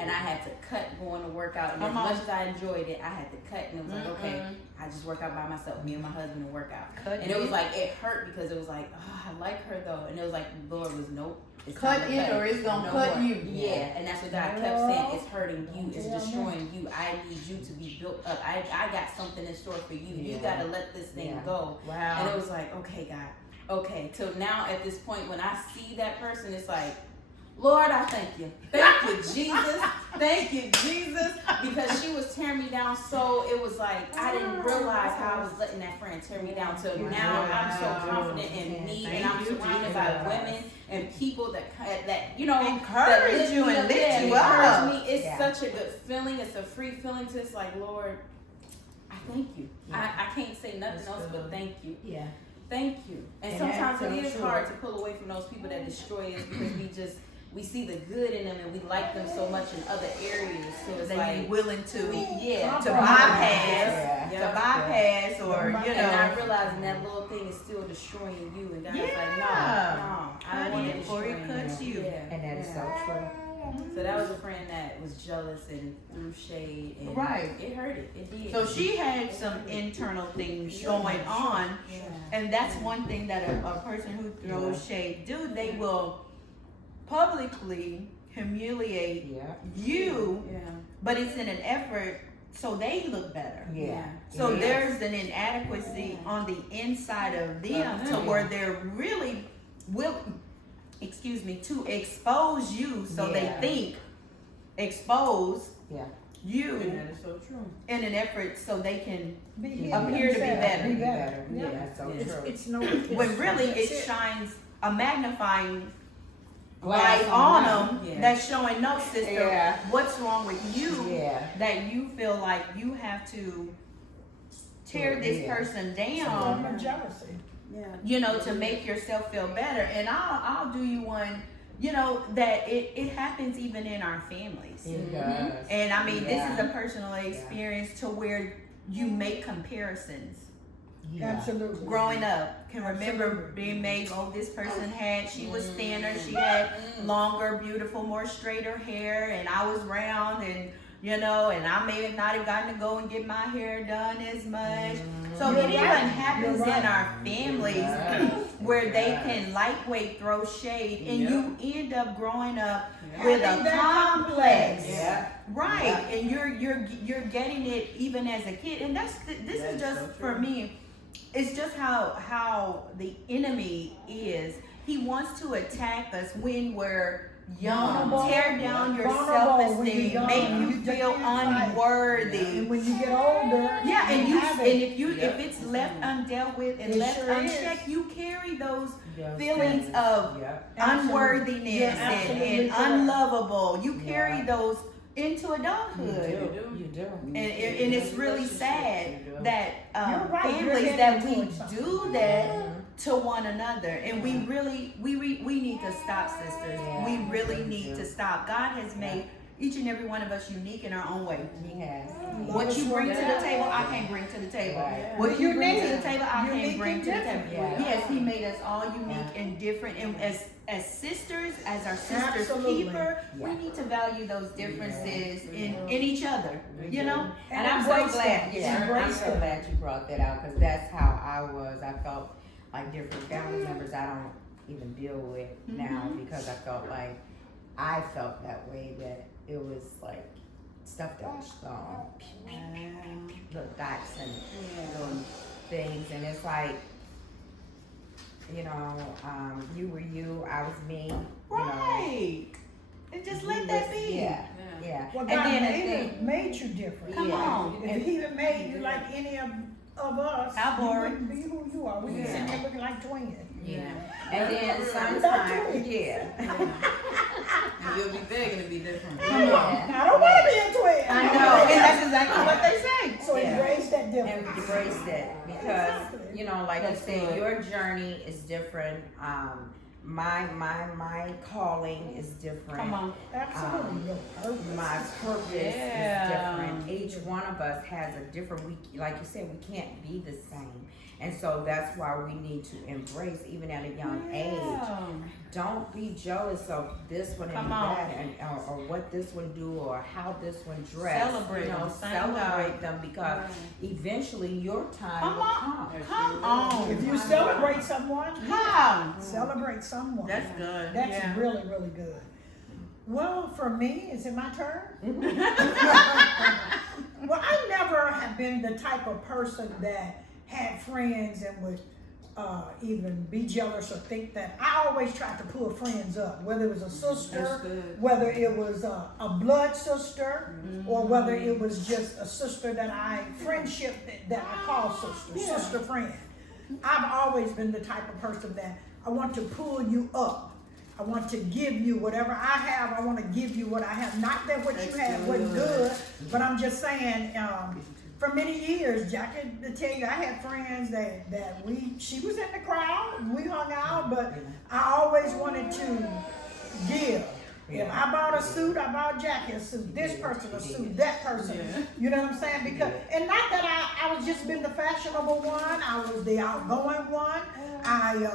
and I had to cut going to work out. And as much as I enjoyed it, I had to cut, and it was like, okay, I just work out by myself, me and my husband, and work out. And it was like, it hurt because it was like, oh, I like her though, and it was like, Lord was nope. It's cut it or it's gonna cut you. Yeah, and that's what God kept saying. It's hurting you. It's destroying you. I need you to be built up. I got something in store for you. You got to let this thing go. Wow. And it was like, okay, God. Okay. Till now, at this point, when I see that person, it's like, Lord, I thank you. Thank you, Jesus. Thank you, Jesus. Because she was tearing me down so it was like I didn't realize how I was letting that friend tear me down. Till now I'm so confident in me, and I'm surrounded by women and people that you know encourage you and lift you up. Me. It's such a good feeling. It's a free feeling to it's like, Lord, I thank you. I can't say nothing else but thank you. Yeah. Thank you. And sometimes it is hard to pull away from those people that destroy us because we see the good in them and we like them so much in other areas. So it's like willing to bypass or and not realizing that little thing is still destroying you. And God's like, no, I don't want it before it cuts you. And that is so true. So that was a friend that was jealous and threw shade. And it hurt it. It did. So she had some internal things going on. And that's one thing that a person who throws shade do. They will publicly humiliate you, but it's in an effort so they look better. So there's an inadequacy on the inside of them to where they're really willing, to expose you so they think expose you that is so true. in an effort so they can appear to be better. Yeah, that's so true. It's no. When really it shines a magnifying Glass light on them that's showing, no, sister, what's wrong with you that you feel like you have to tear this person down, Some jealousy. to make yourself feel better. And I'll do you one, that it happens even in our families. It does. And I mean, this is a personal experience to where you make comparisons. Absolutely. Growing up, can remember being made, this person she was thinner, she had longer, beautiful, more straighter hair, and I was round, and and I may have not have gotten to go and get my hair done as much. So it even happens in our families where they can lightweight throw shade, and you end up growing up with a complex. Right, and you're getting it even as a kid, and this is just for me. It's just how the enemy is. He wants to attack us when we're young, tear down your self-esteem, make you feel unworthy. And when you get older, if it's left undealt with and left unchecked, you carry those feelings of unworthiness and unlovable. You carry those into adulthood. You do. And it's really sad that families that we do that to one another, and we really we need to stop, sisters. We really need to stop. God has made each and every one of us unique in our own way. He has. What you bring to the table, I can't bring to the table. What you bring to the table, I can't bring to the table. Yes, He made us all unique and different, and as sisters, as our sister's keeper, we need to value those differences in each other. And I'm so glad. I'm so glad you brought that out, because that's how I was. I felt like different family members I don't even deal with now, because I felt that way, that it was like stuff that was little dots and little things, and it's like, you were you, I was me, right? And just let that be. Yeah. Well, And God then made you different. Come on. If He even made you like any of us, How boring. you wouldn't be who you are. We be sitting there looking like twins. And then sometimes, And you'll be begging to be different. I don't want to be a twin. I know, and that's exactly what they say. So embrace that difference. embrace that, because like you said, your journey is different. My calling is different. Come on. Absolutely. Your purpose. My purpose is different. Each one of us has a different. Like you said, we can't be the same. And so that's why we need to embrace, even at a young age. Don't be jealous of this one and that, and or what this one do, or how this one dress. Celebrate them. Celebrate them, because eventually your time will come. Come on. If you celebrate someone, celebrate someone. That's good. That's really, really good. Well, for me, is it my turn? Well, I never have been the type of person that had friends and would even be jealous or think that. I always tried to pull friends up, whether it was a sister, whether it was a blood sister, or whether it was just a sister friendship that I call sister friend. I've always been the type of person that I want to pull you up. I want to give you whatever I have. I want to give you what I have. Not that what you had wasn't good, but I'm just saying, for many years, Jackie, to tell you, I had friends that she was in the crowd, we hung out, but I always wanted to give. If I bought a suit, I bought Jackie a suit, this person a suit, that person. You know what I'm saying? Because, and not that I was just been the fashionable one, I was the outgoing one. I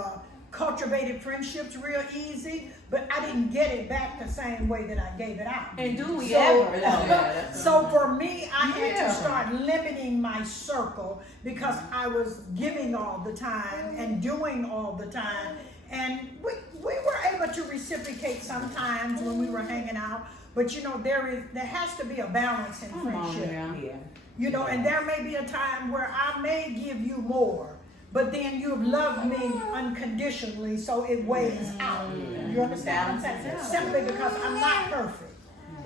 cultivated friendships real easy, but I didn't get it back the same way that I gave it out. And do we ever? So for me, I had to start limiting my circle, because I was giving all the time and doing all the time. And we were able to reciprocate sometimes when we were hanging out. But you know, there has to be a balance in friendship. You know, and there may be a time where I may give you more, but then you've loved me unconditionally, so it weighs out. You understand what I'm saying? Simply because I'm not perfect.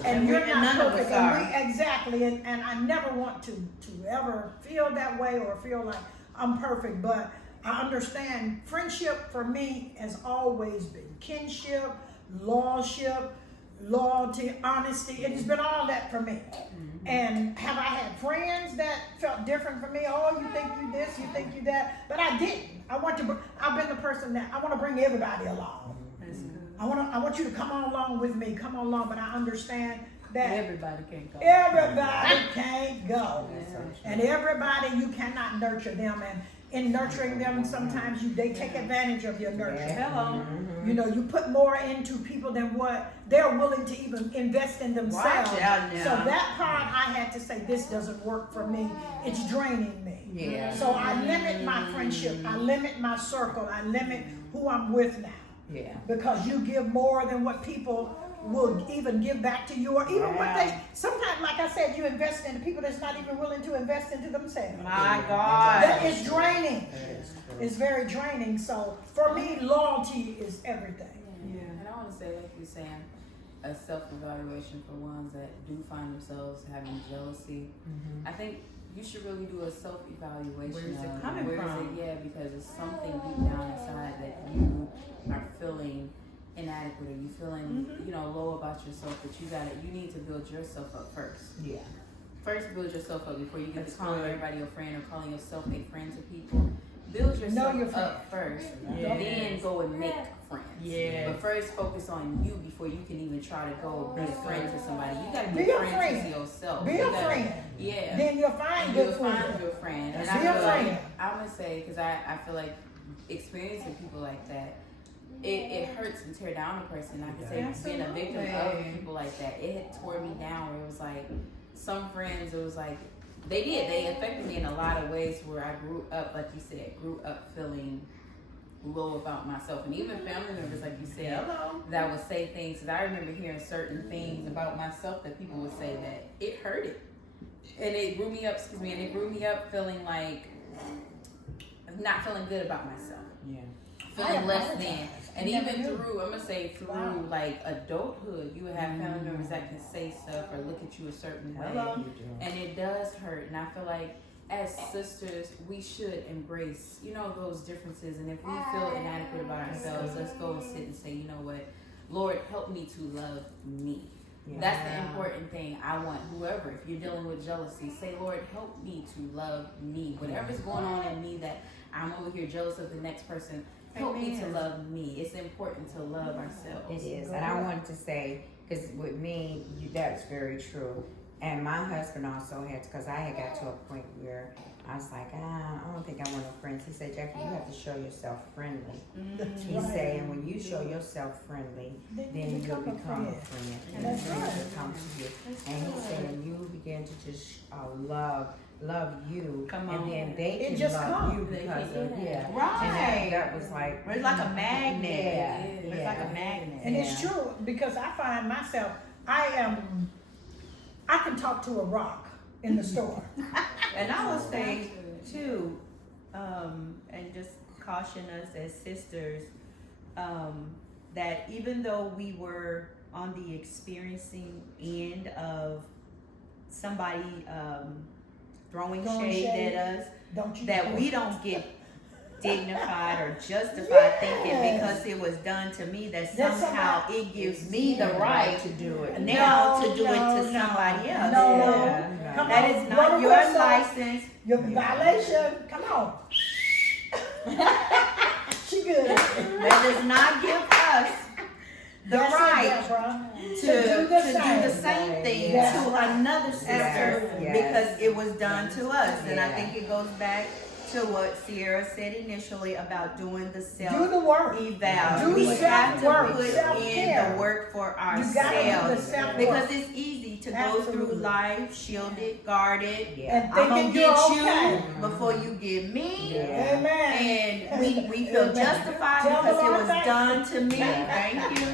And you're not perfect. Exactly. And I never want to ever feel that way or feel like I'm perfect. But I understand friendship for me has always been kinship, lordship, loyalty, honesty. It's been all that for me. And have I had friends that felt different from me? Oh, you think you this, you think you that, but I didn't. I've been the person that I want to bring everybody along. I want you to come on along with me, come on along. But I understand that everybody can't go. Everybody can't go, and everybody you cannot nurture them. And in nurturing them, sometimes they take advantage of your nurture. You know, you put more into people than what they're willing to even invest in themselves. So that part, I had to say, this doesn't work for me. It's draining me. So I limit my friendship. I limit my circle. I limit who I'm with now. Because you give more than what people will even give back to you, or even what they, sometimes, like I said, you invest in the people that's not even willing to invest into themselves. My God. That is draining. It's very draining. So for me, loyalty is everything. And I want to say, like you're saying, a self-evaluation for ones that do find themselves having jealousy. I think you should really do a self-evaluation. Where is it coming from? Because it's something deep down inside that you are feeling inadequate, or you feeling low about yourself, that you need to build yourself up first. First, build yourself up before you get to calling everybody a friend or calling yourself a friend to people. Build yourself up first, then go and make friends. But first, focus on you before you can even try to go be a friend to somebody. You gotta be a friend to yourself. Be a friend. Then you'll find your friend. And be a friend. I'm gonna say, because I feel like experiencing people like that, it hurts and tear down a person. I can say being a victim of people like that, it tore me down. Where it was like some friends, it was like they affected me in a lot of ways. Where I grew up, like you said, feeling low about myself, and even family members, like you said, that would say things. Because I remember hearing certain things about myself that people would say that it hurted, and it grew me up. And it grew me up feeling like not feeling good about myself. Feeling less than. And even through like adulthood, you would have family members that can say stuff or look at you a certain way. And it does hurt. And I feel like as sisters, we should embrace, those differences. And if we feel inadequate about ourselves, let's go and sit and say, you know what, Lord, help me to love me. That's the important thing. I want whoever, if you're dealing with jealousy, say, Lord, help me to love me. Whatever's going on in me that I'm over here jealous of the next person, help me to love me. It's important to love ourselves. It is. And I wanted to say, because with me, that's very true. And my husband also had to, because I had got to a point where I was like, I don't think I want no friends. He said, Jackie, you have to show yourself friendly. That's He right. said, and when you show yourself friendly, Then then you you'll become a become a friend. friend. And And that's friends right. will come to you. And he said, and you begin to just love you. Come and on. then they It can just love come. you They because can, of, yeah. Right. And that was like, It's like a magnet. Yeah. It's like a magnet. And it's true because I find myself, I can talk to a rock in the store. And I would say too, and just caution us as sisters, that even though we were on the experiencing end of somebody throwing shade at us, Don't you? that we don't get dignified or justified thinking because it was done to me that That's somehow somebody- it gives me the right to do it. now No, to do it no, to no. somebody else. No, Yeah. no. Come That on. is Go not to your website. license. Your violation. Come on. She good. That does not give us the That's it, right Deborah. to do the do the same. same thing Yes. to another sister Yes. because it was done to us. And I Yeah. think it goes back to what Sierra said initially about doing the self Do the work. eval. Do We have to self-work, put in self-care. the work for You gotta do the ourselves self-work. because it's easy to go through Absolutely. life shielded, guarded. Yeah. And I'm gonna thinking get you're you okay. before you get me. Yeah. Amen. And we feel Amen. justified Tell the because it Lord was thank done to me. Thank you.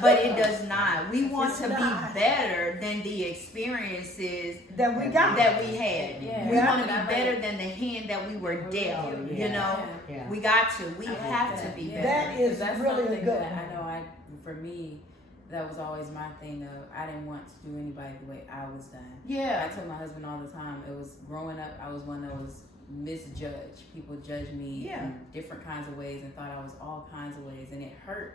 But it does not. We want It's to not. be better than the experiences That we got. that we had. Yeah. We Yeah. want to be better than the hand that we were dealt. You Yeah. know, Yeah. we got to. We I like have that. to be Yeah. better. That is That's really a something good that one. I know. For me, that was always my thing. Of I didn't want to do anybody the way I was done. I Yeah. tell my husband all the time. It was growing up. I was one that was misjudged. People judged me Yeah. in different kinds of ways and thought I was all kinds of ways, and it hurt.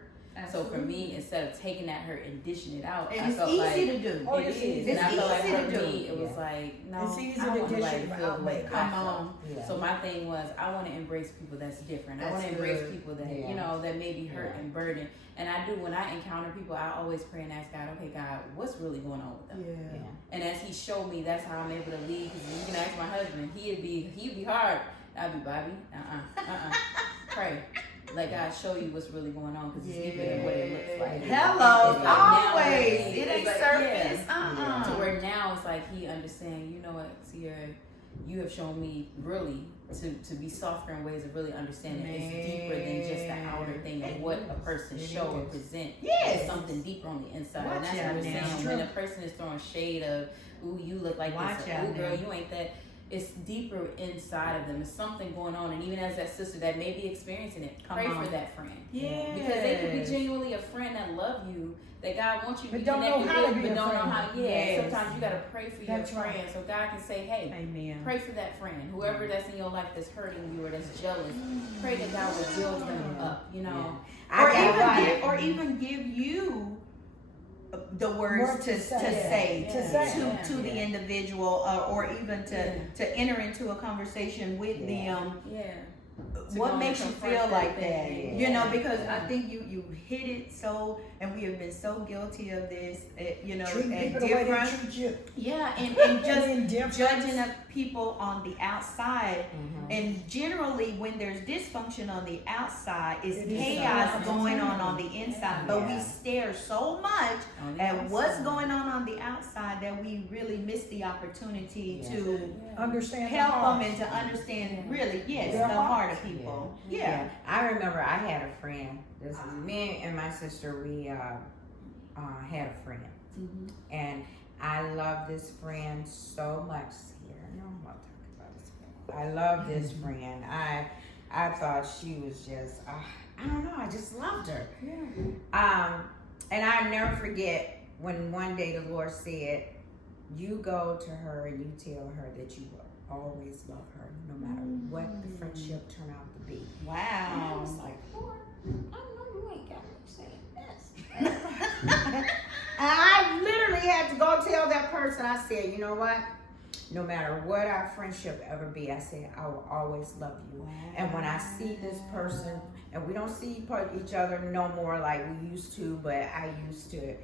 So for Absolutely. me, instead of taking that hurt and dishing it out, And I it's felt easy like to do. Oh, it it's is. easy. And I It's felt like easy for to do. me, it was Yeah. like, no, It's easy I to don't want dish nobody it to feel out, the way but I come felt. on. Yeah. So my thing was, I want to embrace people that's different. I That's want to embrace good. people that Yeah. you know that may be hurt Yeah. and burdened. And I do when I encounter people, I always pray and ask God, okay, God, what's really going on with them? Yeah. Yeah. And as He showed me, that's how I'm able to lead. Because you can ask my husband, he'd be hard. I'd be Bobby, pray. Let God show you what's really going on because it's deeper than what it looks like. Hello, It's like now always. it's It ain't like, surface. yeah. To where now it's like He understands, you know what, Sierra, you have shown me really to be softer in ways of really understanding it's deeper than just the outer thing of what a person show or present. Yes. It's something deeper on the inside. Watch And that's out what we're now. saying. When a person is throwing shade of, ooh, you look like Watch this, or, out ooh, girl, now. you ain't that. It's deeper inside of them. It's something going on. And even as that sister that may be experiencing it, Come pray on. for that friend. Yeah. Because they could be genuinely a friend that love you, that God wants you to But be don't know connected how to with, be but a don't know friend. how. Yeah, Yes. sometimes you got to pray for That's your right. friend so God can say, hey, Amen. pray for that friend. Whoever that's in your life that's hurting you or that's jealous, pray that God will build them up, you know. Or I even got give, or even give you the words Words to to say, say. to, To say. to the individual, or even to enter into a conversation with them. Yeah. What makes you feel like that? thing. You know, because I think you hit it so, and we have been so guilty of this. You know, Treat at people the way they different. treat you. Yeah, and And just judging of people on the outside. Mhm. And generally, when there's dysfunction on the outside, it's It is chaos so going on the inside. But we Yeah. stare so much On the at what's outside. going on the outside that we really miss the opportunity Yeah. to Understand the help them heart. and to understand really, yes, Their the heart. heart of people. Yeah. I remember I had a friend. This is me and my sister. We had a friend, and I love this friend so much. Here, no, I'm not talking about this friend. I love this friend. I thought she was just. I don't know. I just loved her. And I never forget when one day the Lord said, "You go to her and you tell her that you will always love her, no matter what the friendship turn out to be." And I was Wow. like, Lord, I know you ain't got me saying this. And I literally had to go tell that person, I said, you know what? No matter what our friendship ever be, I said, I will always love you. And when I see this person, and we don't see each other no more like we used to, but I used to,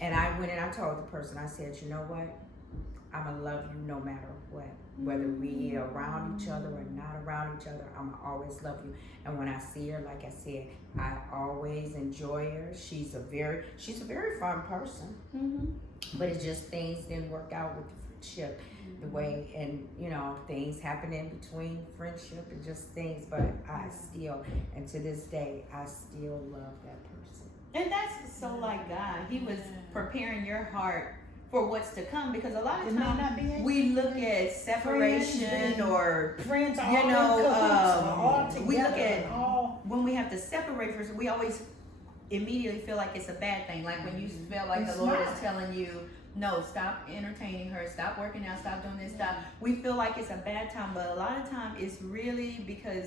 And I went and I told the person, I said, you know what? I'm going to love you no matter what. Whether we are around each other or not around each other, I'm going to always love you. And when I see her, like I said, I always enjoy her. She's a very fun person. Mm-hmm. But it's just things didn't work out with the friendship the way, and you know, things happen in between friendship and just things, but I still, and to this day, I still love that person. And that's so like God. He was preparing your heart for what's to come, because a lot of times we look at separation or friends, you know, we look at when we have to separate from, we always immediately feel like it's a bad thing. Like when you feel like the Lord is telling you, no, stop entertaining her, stop working out, stop doing this, stop. We feel like it's a bad time, but a lot of time it's really because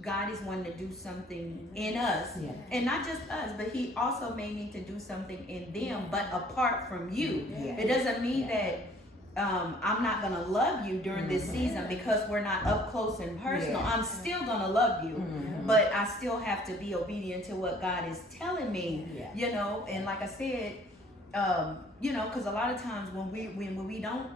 God is wanting to do something in us, and not just us, but He also may need to do something in them, but apart from you. It doesn't mean that I'm not gonna love you during this season because we're not up close and personal. I'm still gonna love you, but I still have to be obedient to what God is telling me. You know, and like I said, you know, because a lot of times when we don't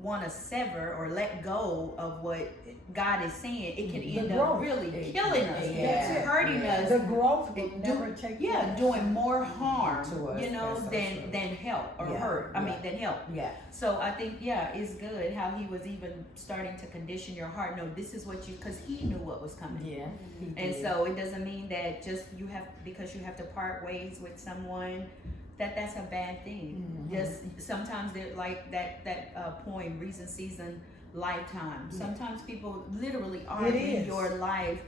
want to sever or let go of what God is saying, it can end up really killing us, hurting us. The growth will never take place. Doing more harm to us, you know, than help or hurt. I mean, than help. So I think it's good how He was even starting to condition your heart. No, this is what you, because He knew what was coming. And so it doesn't mean that just because you have to part ways with someone, that's a bad thing. Just sometimes they're like that poem, reason, season, lifetime. Sometimes people literally are in your life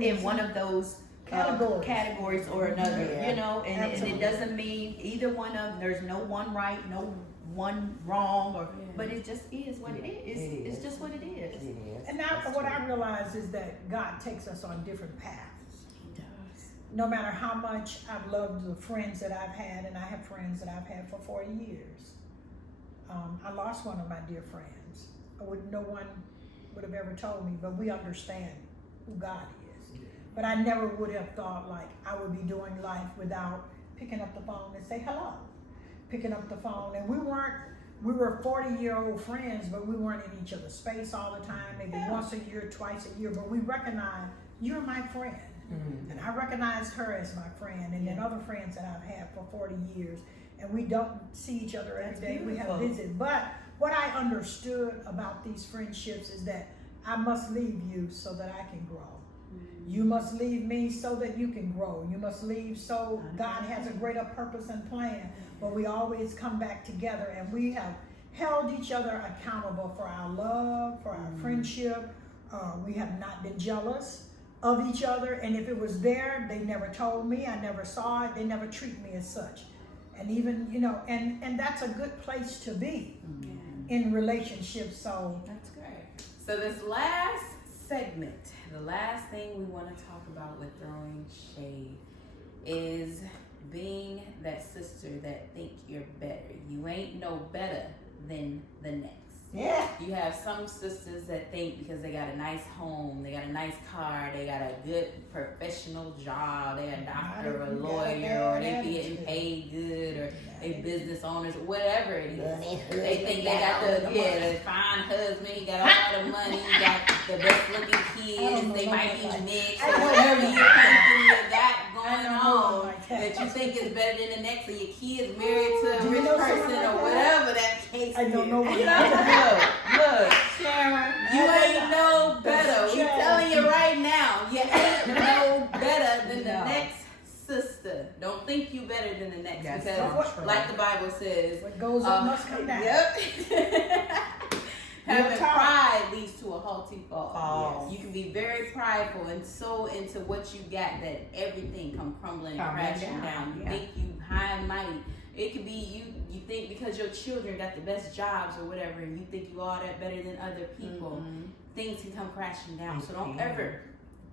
in one of those categories or another. You know, and it doesn't mean either one of them. There's no one right, no one wrong, but it just is what it is. It's just what it is. And now what I realize is that God takes us on different paths. No matter how much I've loved the friends that I've had, and I have friends that I've had for 40 years. I lost one of my dear friends. No one would have ever told me, but we understand who God is. But I never would have thought like I would be doing life without picking up the phone and say hello. Picking up the phone, and we were 40-year-old friends, but we weren't in each other's space all the time, maybe once a year, twice a year, but we recognized, you're my friend. And I recognized her as my friend, and then other friends that I've had for 40 years, and we don't see each other every day. We have visits. But what I understood about these friendships is that I must leave you so that I can grow. You must leave me so that you can grow. You must leave so God has a greater purpose and plan. But we always come back together, and we have held each other accountable for our love, for our friendship. We have not been jealous of each other, and if it was there, they never told me. I never saw it. They never treat me as such. And even, you know, and that's a good place to be in relationships. So that's great. So this last segment, the last thing we want to talk about with throwing shade is being that sister that think you're better. You ain't no better than the next. You have some sisters that think because they got a nice home, they got a nice car, they got a good professional job, they're a doctor or a lawyer, or they be getting paid good, or they business owners, whatever it is. They think they got the fine husband, he got all the money, he got the best looking kids, they might be mixed, or whatever you think you got going on that you think is better than the next, or your kid's married to a rich person, or whatever that case is. Look, Sharon, you ain't no better. We telling you right now, you ain't no better than the next sister. Don't think you better than the next, because like the Bible says, what goes up must come down. Having pride leads to a haughty fall. You can be very prideful and so into what you got that everything come crumbling and crashing down. You think you high and mighty. It could be you think because your children got the best jobs or whatever, and you think you all that better than other people, things can come crashing down. So don't ever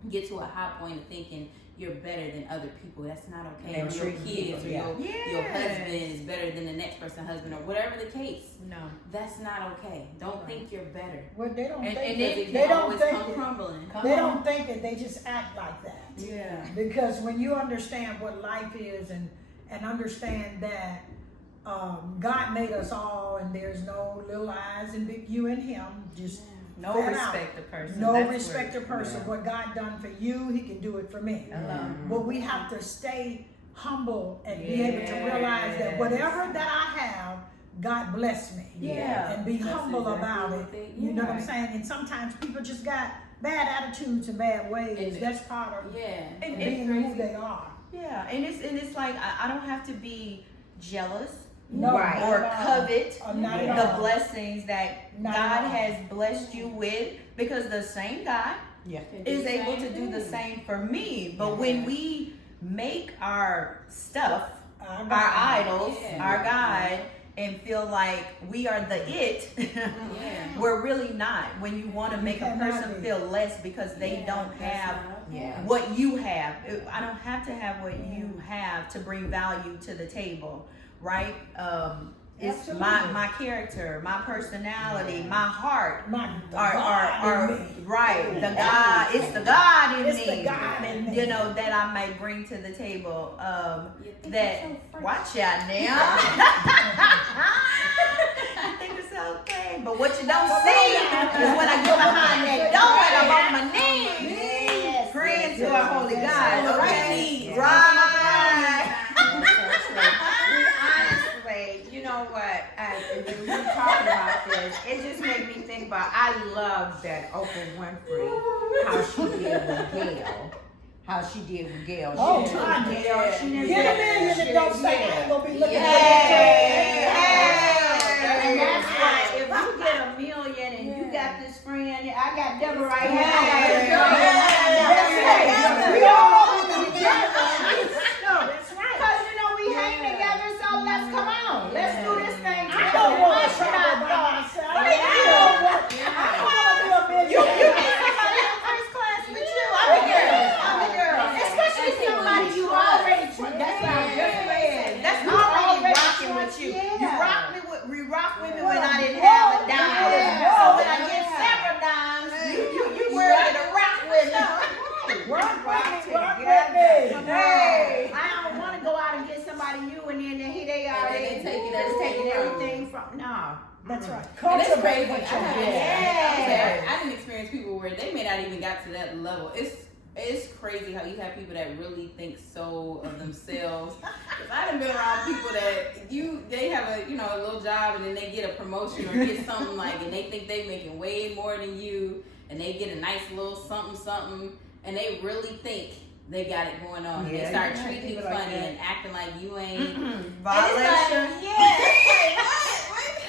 get to a high point of thinking you're better than other people. That's not okay. Or your kids or your husband is better than the next person's husband, or whatever the case. No, that's not okay. Don't think you're better. Well, they don't think it. They don't think come crumbling. They don't think it. They just act like that. Because when you understand what life is and understand that God made us all, and there's no little I's and big U in Him. Just No flat respect out. of person. No That's respect where- of person. What God done for you, He can do it for me. But we have to stay humble and be able to realize that whatever that I have, God bless me. Yeah. And be That's humble exactly about what it. they- You know what I'm right. saying? And sometimes people just got bad attitudes and bad ways. And- That's part of And being who they are. Yeah, and it's like I don't have to be jealous No, Right. not or at all. covet Not at the all. blessings that Not God at all. has blessed you with, because the same God Can do is the able same to do the thing. same for me. But when we make our stuff Our our God. idols, Yeah. our God, and feel like we are the it, Yeah. we're really not. When you want to You make a cannot person be. feel less because they Yeah, don't that's have not- Yeah. what you have. I don't have to have what you have to bring value to the table, right? It's my Absolutely. character, my personality, my heart. My the Are God in me. right? The God, it's the God in It's me. the God in me. You know that I might bring to the table. You think That you're so fresh. watch out now. I think it's okay, but what you don't see is when I get behind that door and I'm on my knees, Yes. praying to our holy Yes. God. Right. Okay, right. Honestly, you know what? When you talking about this, it just made me think about. I love that Oprah Winfrey, how she did with Gail. How she did with Gail. Oh, She took God, Gail. yeah. She didn't Get a million and don't say I ain't gonna be looking at And that's why if you get a million and you got this friend, I got Deborah right here. We all gonna be together. That's right. Because you know we hang together, so let's come on. Let's do this thing I together. don't want Why to should travel I by thought? myself. What I do you don't want to be a millionaire. You need somebody in first class with you. I'm a girl. I'm a girl. Especially somebody you already trust. That's what I'm just saying. That's You already already rocking with you. yeah. You rock with me when I didn't have a dime. Yeah. So when I get several dimes, you ready to rock with me. Rock with me. Hey, I don't want to go out and get somebody new and then they already And they taking just taking everything everything from. No. That's right. And it's Cultivate crazy. what you I have. didn't experience people where they may not even got to that level. It's crazy how you have people that really think so of themselves. 'Cause I done been around people that they have a a little job and then they get a promotion or get something and they think they making way more than you and they get a nice little something and they really think they got it going on. And they start treating you funny and acting like you ain't. Violation.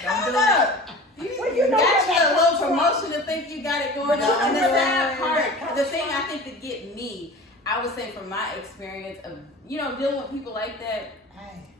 Hold up. You got you a little promotion to think you got it going on. And the sad part, the thing I think that get me, I would say from my experience of dealing with people like that,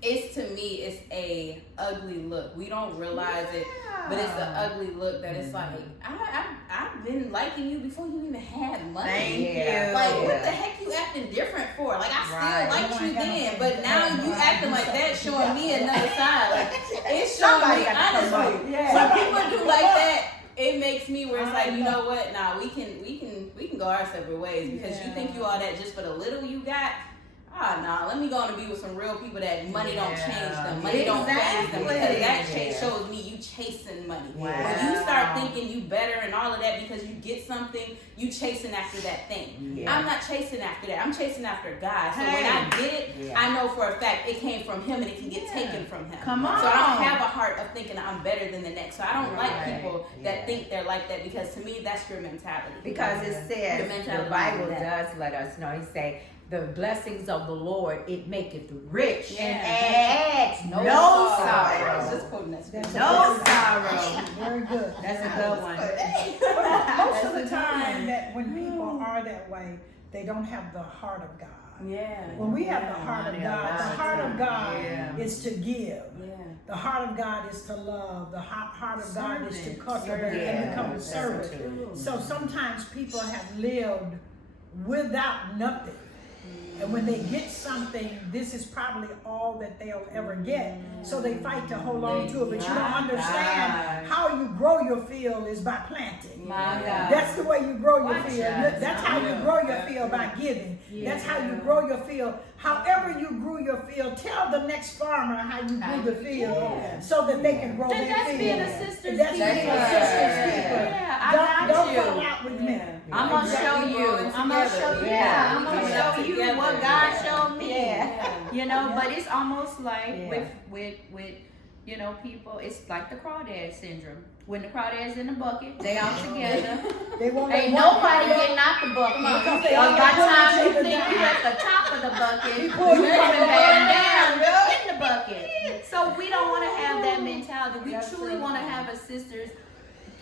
it's to me it's a ugly look. We don't realize it, but it's an ugly look that it's like I've been liking you before you even had money. Thank Yeah. you. Like what the heck you acting different for? Like I Right. still liked you You ain't got then, no but sense. now you acting like that, showing me another side. Like it's showing Somebody me got to promote. honestly. Yeah. When people do like that, it makes me where it's like, you know what? Nah, we can go our separate ways because you think you all that just for the little you got. Nah, let me go on and be with some real people that money don't change them. Money don't phase them because that shows me you chasing money. Wow. When you start thinking you better and all of that because you get something, you chasing after that thing. Yeah. I'm not chasing after that. I'm chasing after God. So when I get it, I know for a fact it came from Him and it can get taken from Him. Come on. So I don't have a heart of thinking I'm better than the next. So I don't like Right. people that think they're like that because to me that's your mentality. Because it The says, mentality the Bible of that. does let us know. He say, the blessings of the Lord, it maketh rich Yeah. and adds no I was sorrow. just quoting that scripture. No sorrow. Very good. That's a good one. Most of the time that when people are that way, they don't have the heart of God. Yeah. When we have the heart of God, the heart of God is to give. Yeah. The heart of God is to love. The heart of God is to Servant. cultivate Yeah, and become a that's servant. true. So sometimes people have lived without nothing. And when they get something, this is probably all that they'll ever get. So they fight to hold on to it. But you don't understand how you grow your field is by planting. My God. That's the way you grow your Watch field. out. That's how you grow your field, by giving. That's how you grow your field. However you grew your field, tell the next farmer how you grew the field so that they can grow their That's field. being a sister's That's keeper. being a sister's keeper. Yeah, I got Don't you. fall out with me. I'm gonna show you. I'm gonna show you. Yeah. I'm gonna Yeah. show you Together. what God showed me. Yeah. You know, but it's almost like Yeah. with you know, people. It's like the crawdad syndrome. When the crawdads in the bucket, they all together. They won't Ain't let one nobody part getting out the bucket. Because they Because all by the pull time each you other think down. you're at the top of the bucket, you're pull you coming down. back down in the bucket. So we don't want to have that mentality. We truly want to have a sister's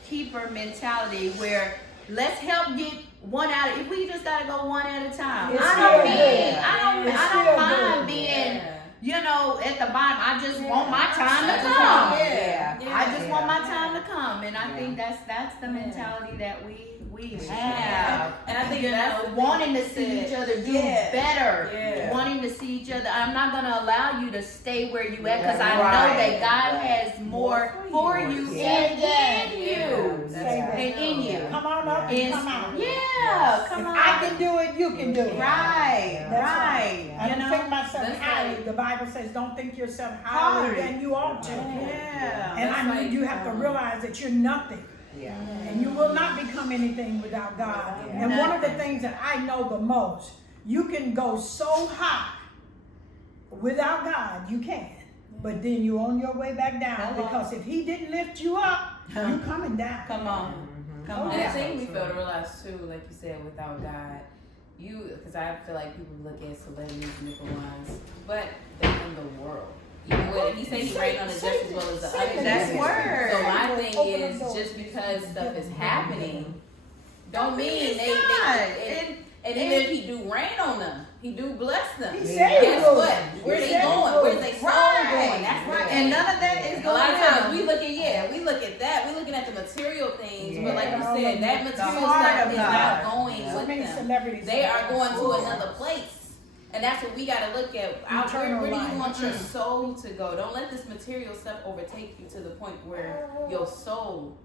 keeper mentality where let's help get one out. If we just gotta go one at a time. It's I still don't good. It's I still don't mind good. being, Yeah. you know, at the bottom. I just want my time to I just come. want- yeah. I just Yeah. want my time to come, and I think that's the mentality that we have. And I think You that's know, the thing wanting to you see said. each other do Yeah. better, Yeah. wanting to see each other. I'm not gonna allow you to stay where you at because I know Right. that God Right. has more for you Yeah. and in Yeah. you, That's Say right. that. and in you. Come on up and Is come out. yeah, come If on. I can do it, you can do it. Right, That's right. I You don't know, think myself That's highly. right. The Bible says, "Don't think yourself highly Highly. than you ought to." yeah. And That's I mean, like, you have to realize that you're nothing, Yeah. and you will not become anything without God. Yeah. And one of the Nothing. things that I know the most, you can go so high without God, you can, but then you're on your way back down Hello. because if He didn't lift you up, you're coming down. Come on, come on. And the thing we fail to realize too, like you said, without God, because I feel like people look at celebrities and different ones, but they're in the world. Even with he said he reigned on it just as well as the others. That's word. So my thing Open the is, door. just because stuff is happening, don't mean It's they not. and even if he do rain on them, he do bless them. He said he Guess would. what? He Where they said he going? would. Where's they soul Right. going? That's right. And none of that is A going lot of on. times we look at that. We're looking at the material things, but like you Yeah. said, that material heart stuff of is God. not going So with many them. celebrities They are going to Lord. another place, and that's what we got to look at. Eternal Where do life. you want your soul to go? Don't let this material stuff overtake you to the point where your soul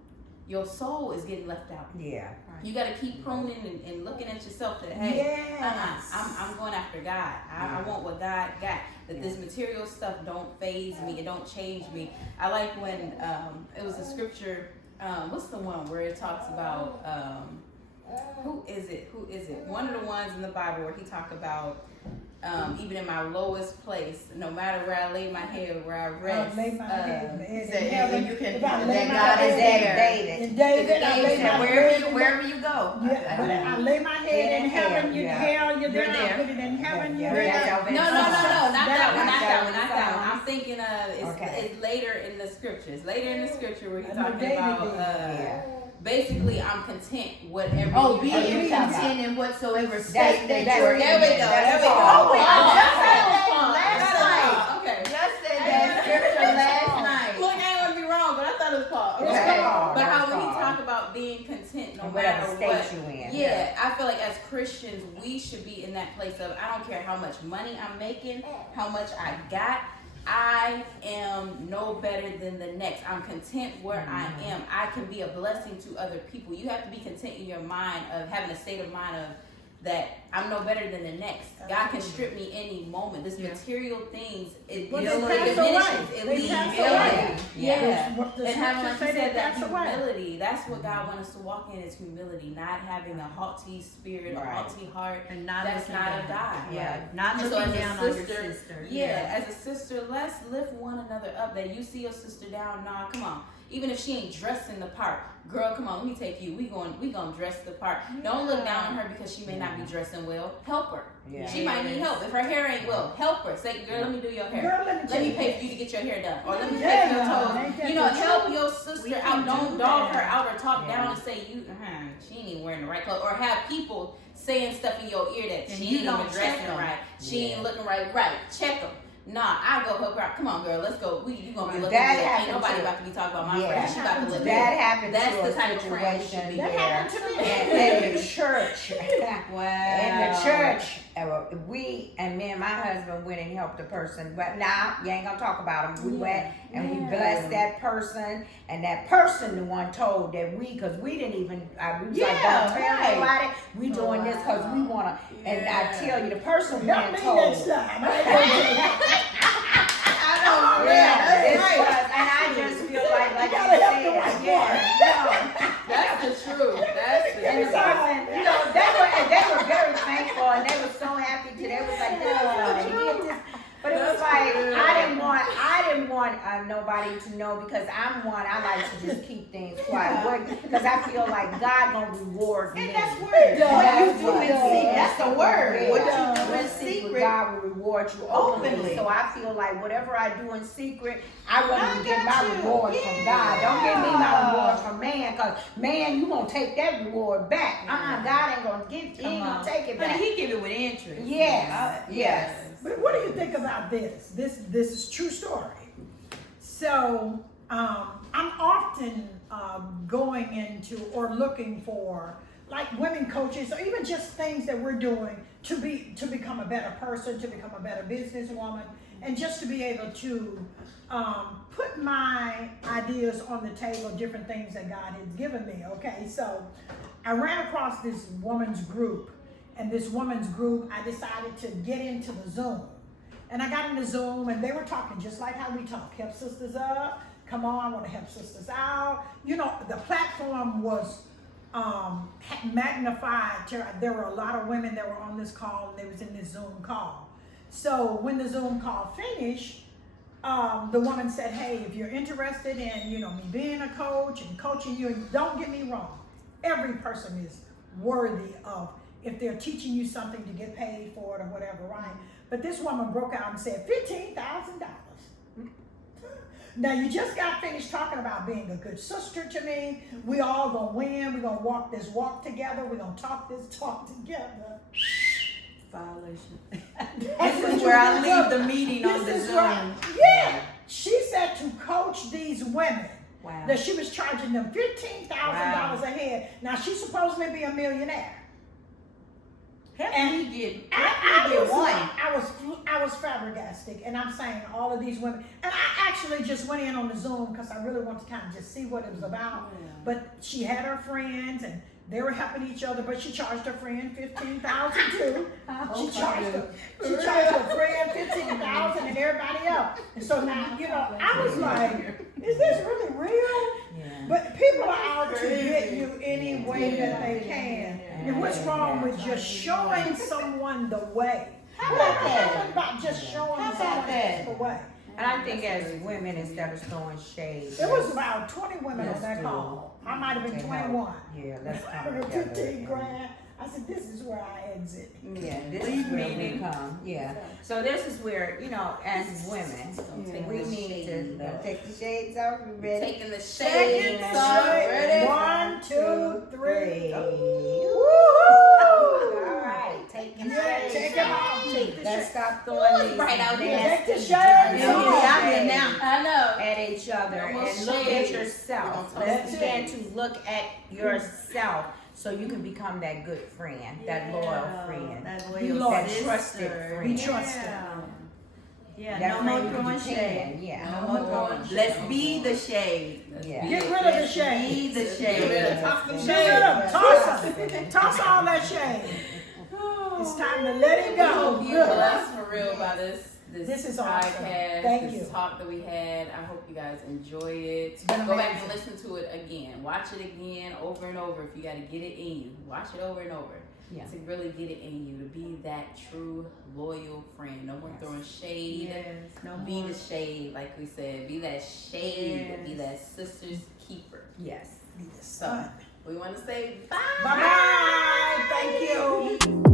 is getting left out. Yeah. You got to keep pruning and looking at yourself that, hey, Yes. I'm going after God. I want what God got. That this material stuff don't phase me. It don't change me. I like when it was a scripture. What's the one where it talks about who is it? One of the ones in the Bible where he talk about even in my lowest place, no matter where I lay my head, where I rest. lay my head in said heaven. you can- If I lay that my God is head there. David. in David, I lay my head in wherever you go. Yeah, but I lay my head in heaven, you Yeah. hell, you're You're there. there. I put it in heaven, you're Yeah. there. Yeah. No, not that one. Not I'm thinking of it's later in the scriptures. Later in the scripture where he's I know talking David about did. basically I'm content whatever. Oh, you be do. in content in whatsoever state that that's- you're in. There we go. That's There we go. all. Oh, wait, I just said that That's last all. night. Okay. Just said that scripture last night. Look, I ain't want to be wrong, but I thought it was Paul. Okay. It's Paul. But how That's when he Paul. talk about being content no And matter whatever state what. you in. Yeah, I feel like as Christians, we should be in that place of I don't care how much money I'm making, how much I got. I am no better than the next. I'm content where I am. I can be a blessing to other people. You have to be content in your mind of having a state of mind of that I'm no better than the next. God can strip me any moment. This material things, it Well, they diminishes. pass away. It They leaves. pass Yeah. away. Yeah. What the And having, scriptures like you say, said, they that pass away. humility. That's what God wants us to walk in is humility. Not having a haughty spirit, a Right. haughty heart. And not That's looking not of down. God. Yeah, not And so looking as a down on your sister, sister. Yeah, as a sister, let's lift one another up. That you see your sister down, nah, come on. Even if she ain't dressing the part, girl, come on, let me take you. We gonna dress the part. Don't look down on her because she may not be dressing well. Help her. Yeah. She might need help. If her hair ain't well, help her. Say, girl, let me do your hair. Girl, let me pay take for you to get your hair done, or let me Yeah, take your ain't toes. that You know, the help truth? your We sister can out. Don't do dog that. her out or talk Yeah. down and say she ain't even wearing the right clothes, or have people saying stuff in your ear that And she you ain't don't even check dressing them. right. She Yeah. ain't looking right. Right, check them. Nah, I go help her out. Come on, girl, let's go. You gonna be That looking good. Ain't happened nobody to- about to be talking about my Yeah. friend. She about to look That good. happened That's to the a type of friend we should situation be. That there happened to me. in the church. Wow. In the church, me and my husband went and helped a person, but now you ain't gonna talk about them. We went and we blessed that person, and that person the one told that because we didn't even we was like, don't tell nobody we doing this because we wanna. And I tell you, the person went and told. Next time. I know, this was, and I just feel like you said, that's the truth. That's the and the truth. person, they were very thankful, and they were so happy too. They was like, this. But it was like I didn't want nobody to know because I'm one. I like to just keep things quiet because I feel like God gonna reward me. And that's word. What you do in secret, that's the word. What you do in secret, God will reward you openly. So I feel like whatever I do in secret, I want to get my reward from God. Don't give me my reward from man, because man, you gonna take that reward back. God ain't gonna give. He ain't gonna take it back. But he give it with interest. Yes. But what do you think about this? This is true story. So I'm often going into or looking for like women coaches or even just things that we're doing to become a better person, to become a better businesswoman, and just to be able to put my ideas on the table, different things that God has given me. Okay, so I ran across this woman's group. And this woman's group, I decided to get into the Zoom. And I got in the Zoom and they were talking just like how we talk. Help sisters up. Come on, I want to help sisters out. You know, the platform was magnified. There were a lot of women that were on this call and they was in this Zoom call. So when the Zoom call finished, the woman said, hey, if you're interested in, me being a coach and coaching you, and don't get me wrong, every person is worthy of, if they're teaching you something, to get paid for it or whatever, right? But this woman broke out and said, $15,000. Now, you just got finished talking about being a good sister to me. We all gonna win. We're gonna walk this walk together. We're gonna talk this talk together. Violation. This is where I leave the meeting on the Zoom. Yeah. She said to coach these women. Wow. That she was charging them $15,000 a head. Now, she's supposed to be a millionaire. I was flabbergasted, and I'm saying all of these women, and I actually just went in on the Zoom because I really wanted to kind of just see what it was about. Yeah. But she had her friends, and they were helping each other. But she charged her friend $15,000 too. She charged her friend $15,000 and everybody else. And so now, I was like, is this really real? Yeah. But people are out to get you any way that they can. And what's wrong with just showing someone the way? How about that? About just showing someone the way. And I think as women, instead of throwing shade, there was about 20 women on that call. I might have been 21. Yeah, let's come together. 15 grand. I said, this is where I exit. Yeah, this is where we come. Yeah. So this is where, as women, we need to take the shades off. You ready? Taking the shades off. Ready? 1, 2, 3. All right. Taking the shades take them off. Let's stop throwing these right out there. Take the shades off. I know. At each other and look at yourself. Let's begin to look at yourself. So you can become that good friend, that loyal friend, that trusted friend. Be trusted. Yeah, no more throwing shade. Yeah. No more throwing shade. Let's be the shade. Yeah. Get rid of the shade. Be the shade. Get rid of Toss all that shade. It's time to let it go. You blessed for real by this is podcast, awesome. Thank you. Talk that we had. I hope you guys enjoy it. Go back and listen to it again. Watch it again over and over. If you got to get it in you, watch it over and over. Yeah. To really get it in you, to be that true loyal friend. No more throwing shade. Yes. No be the shade, like we said. Be that shade. Yes. Be that sister's keeper. Yes. Be the sun. We want to say bye. Bye. Thank you.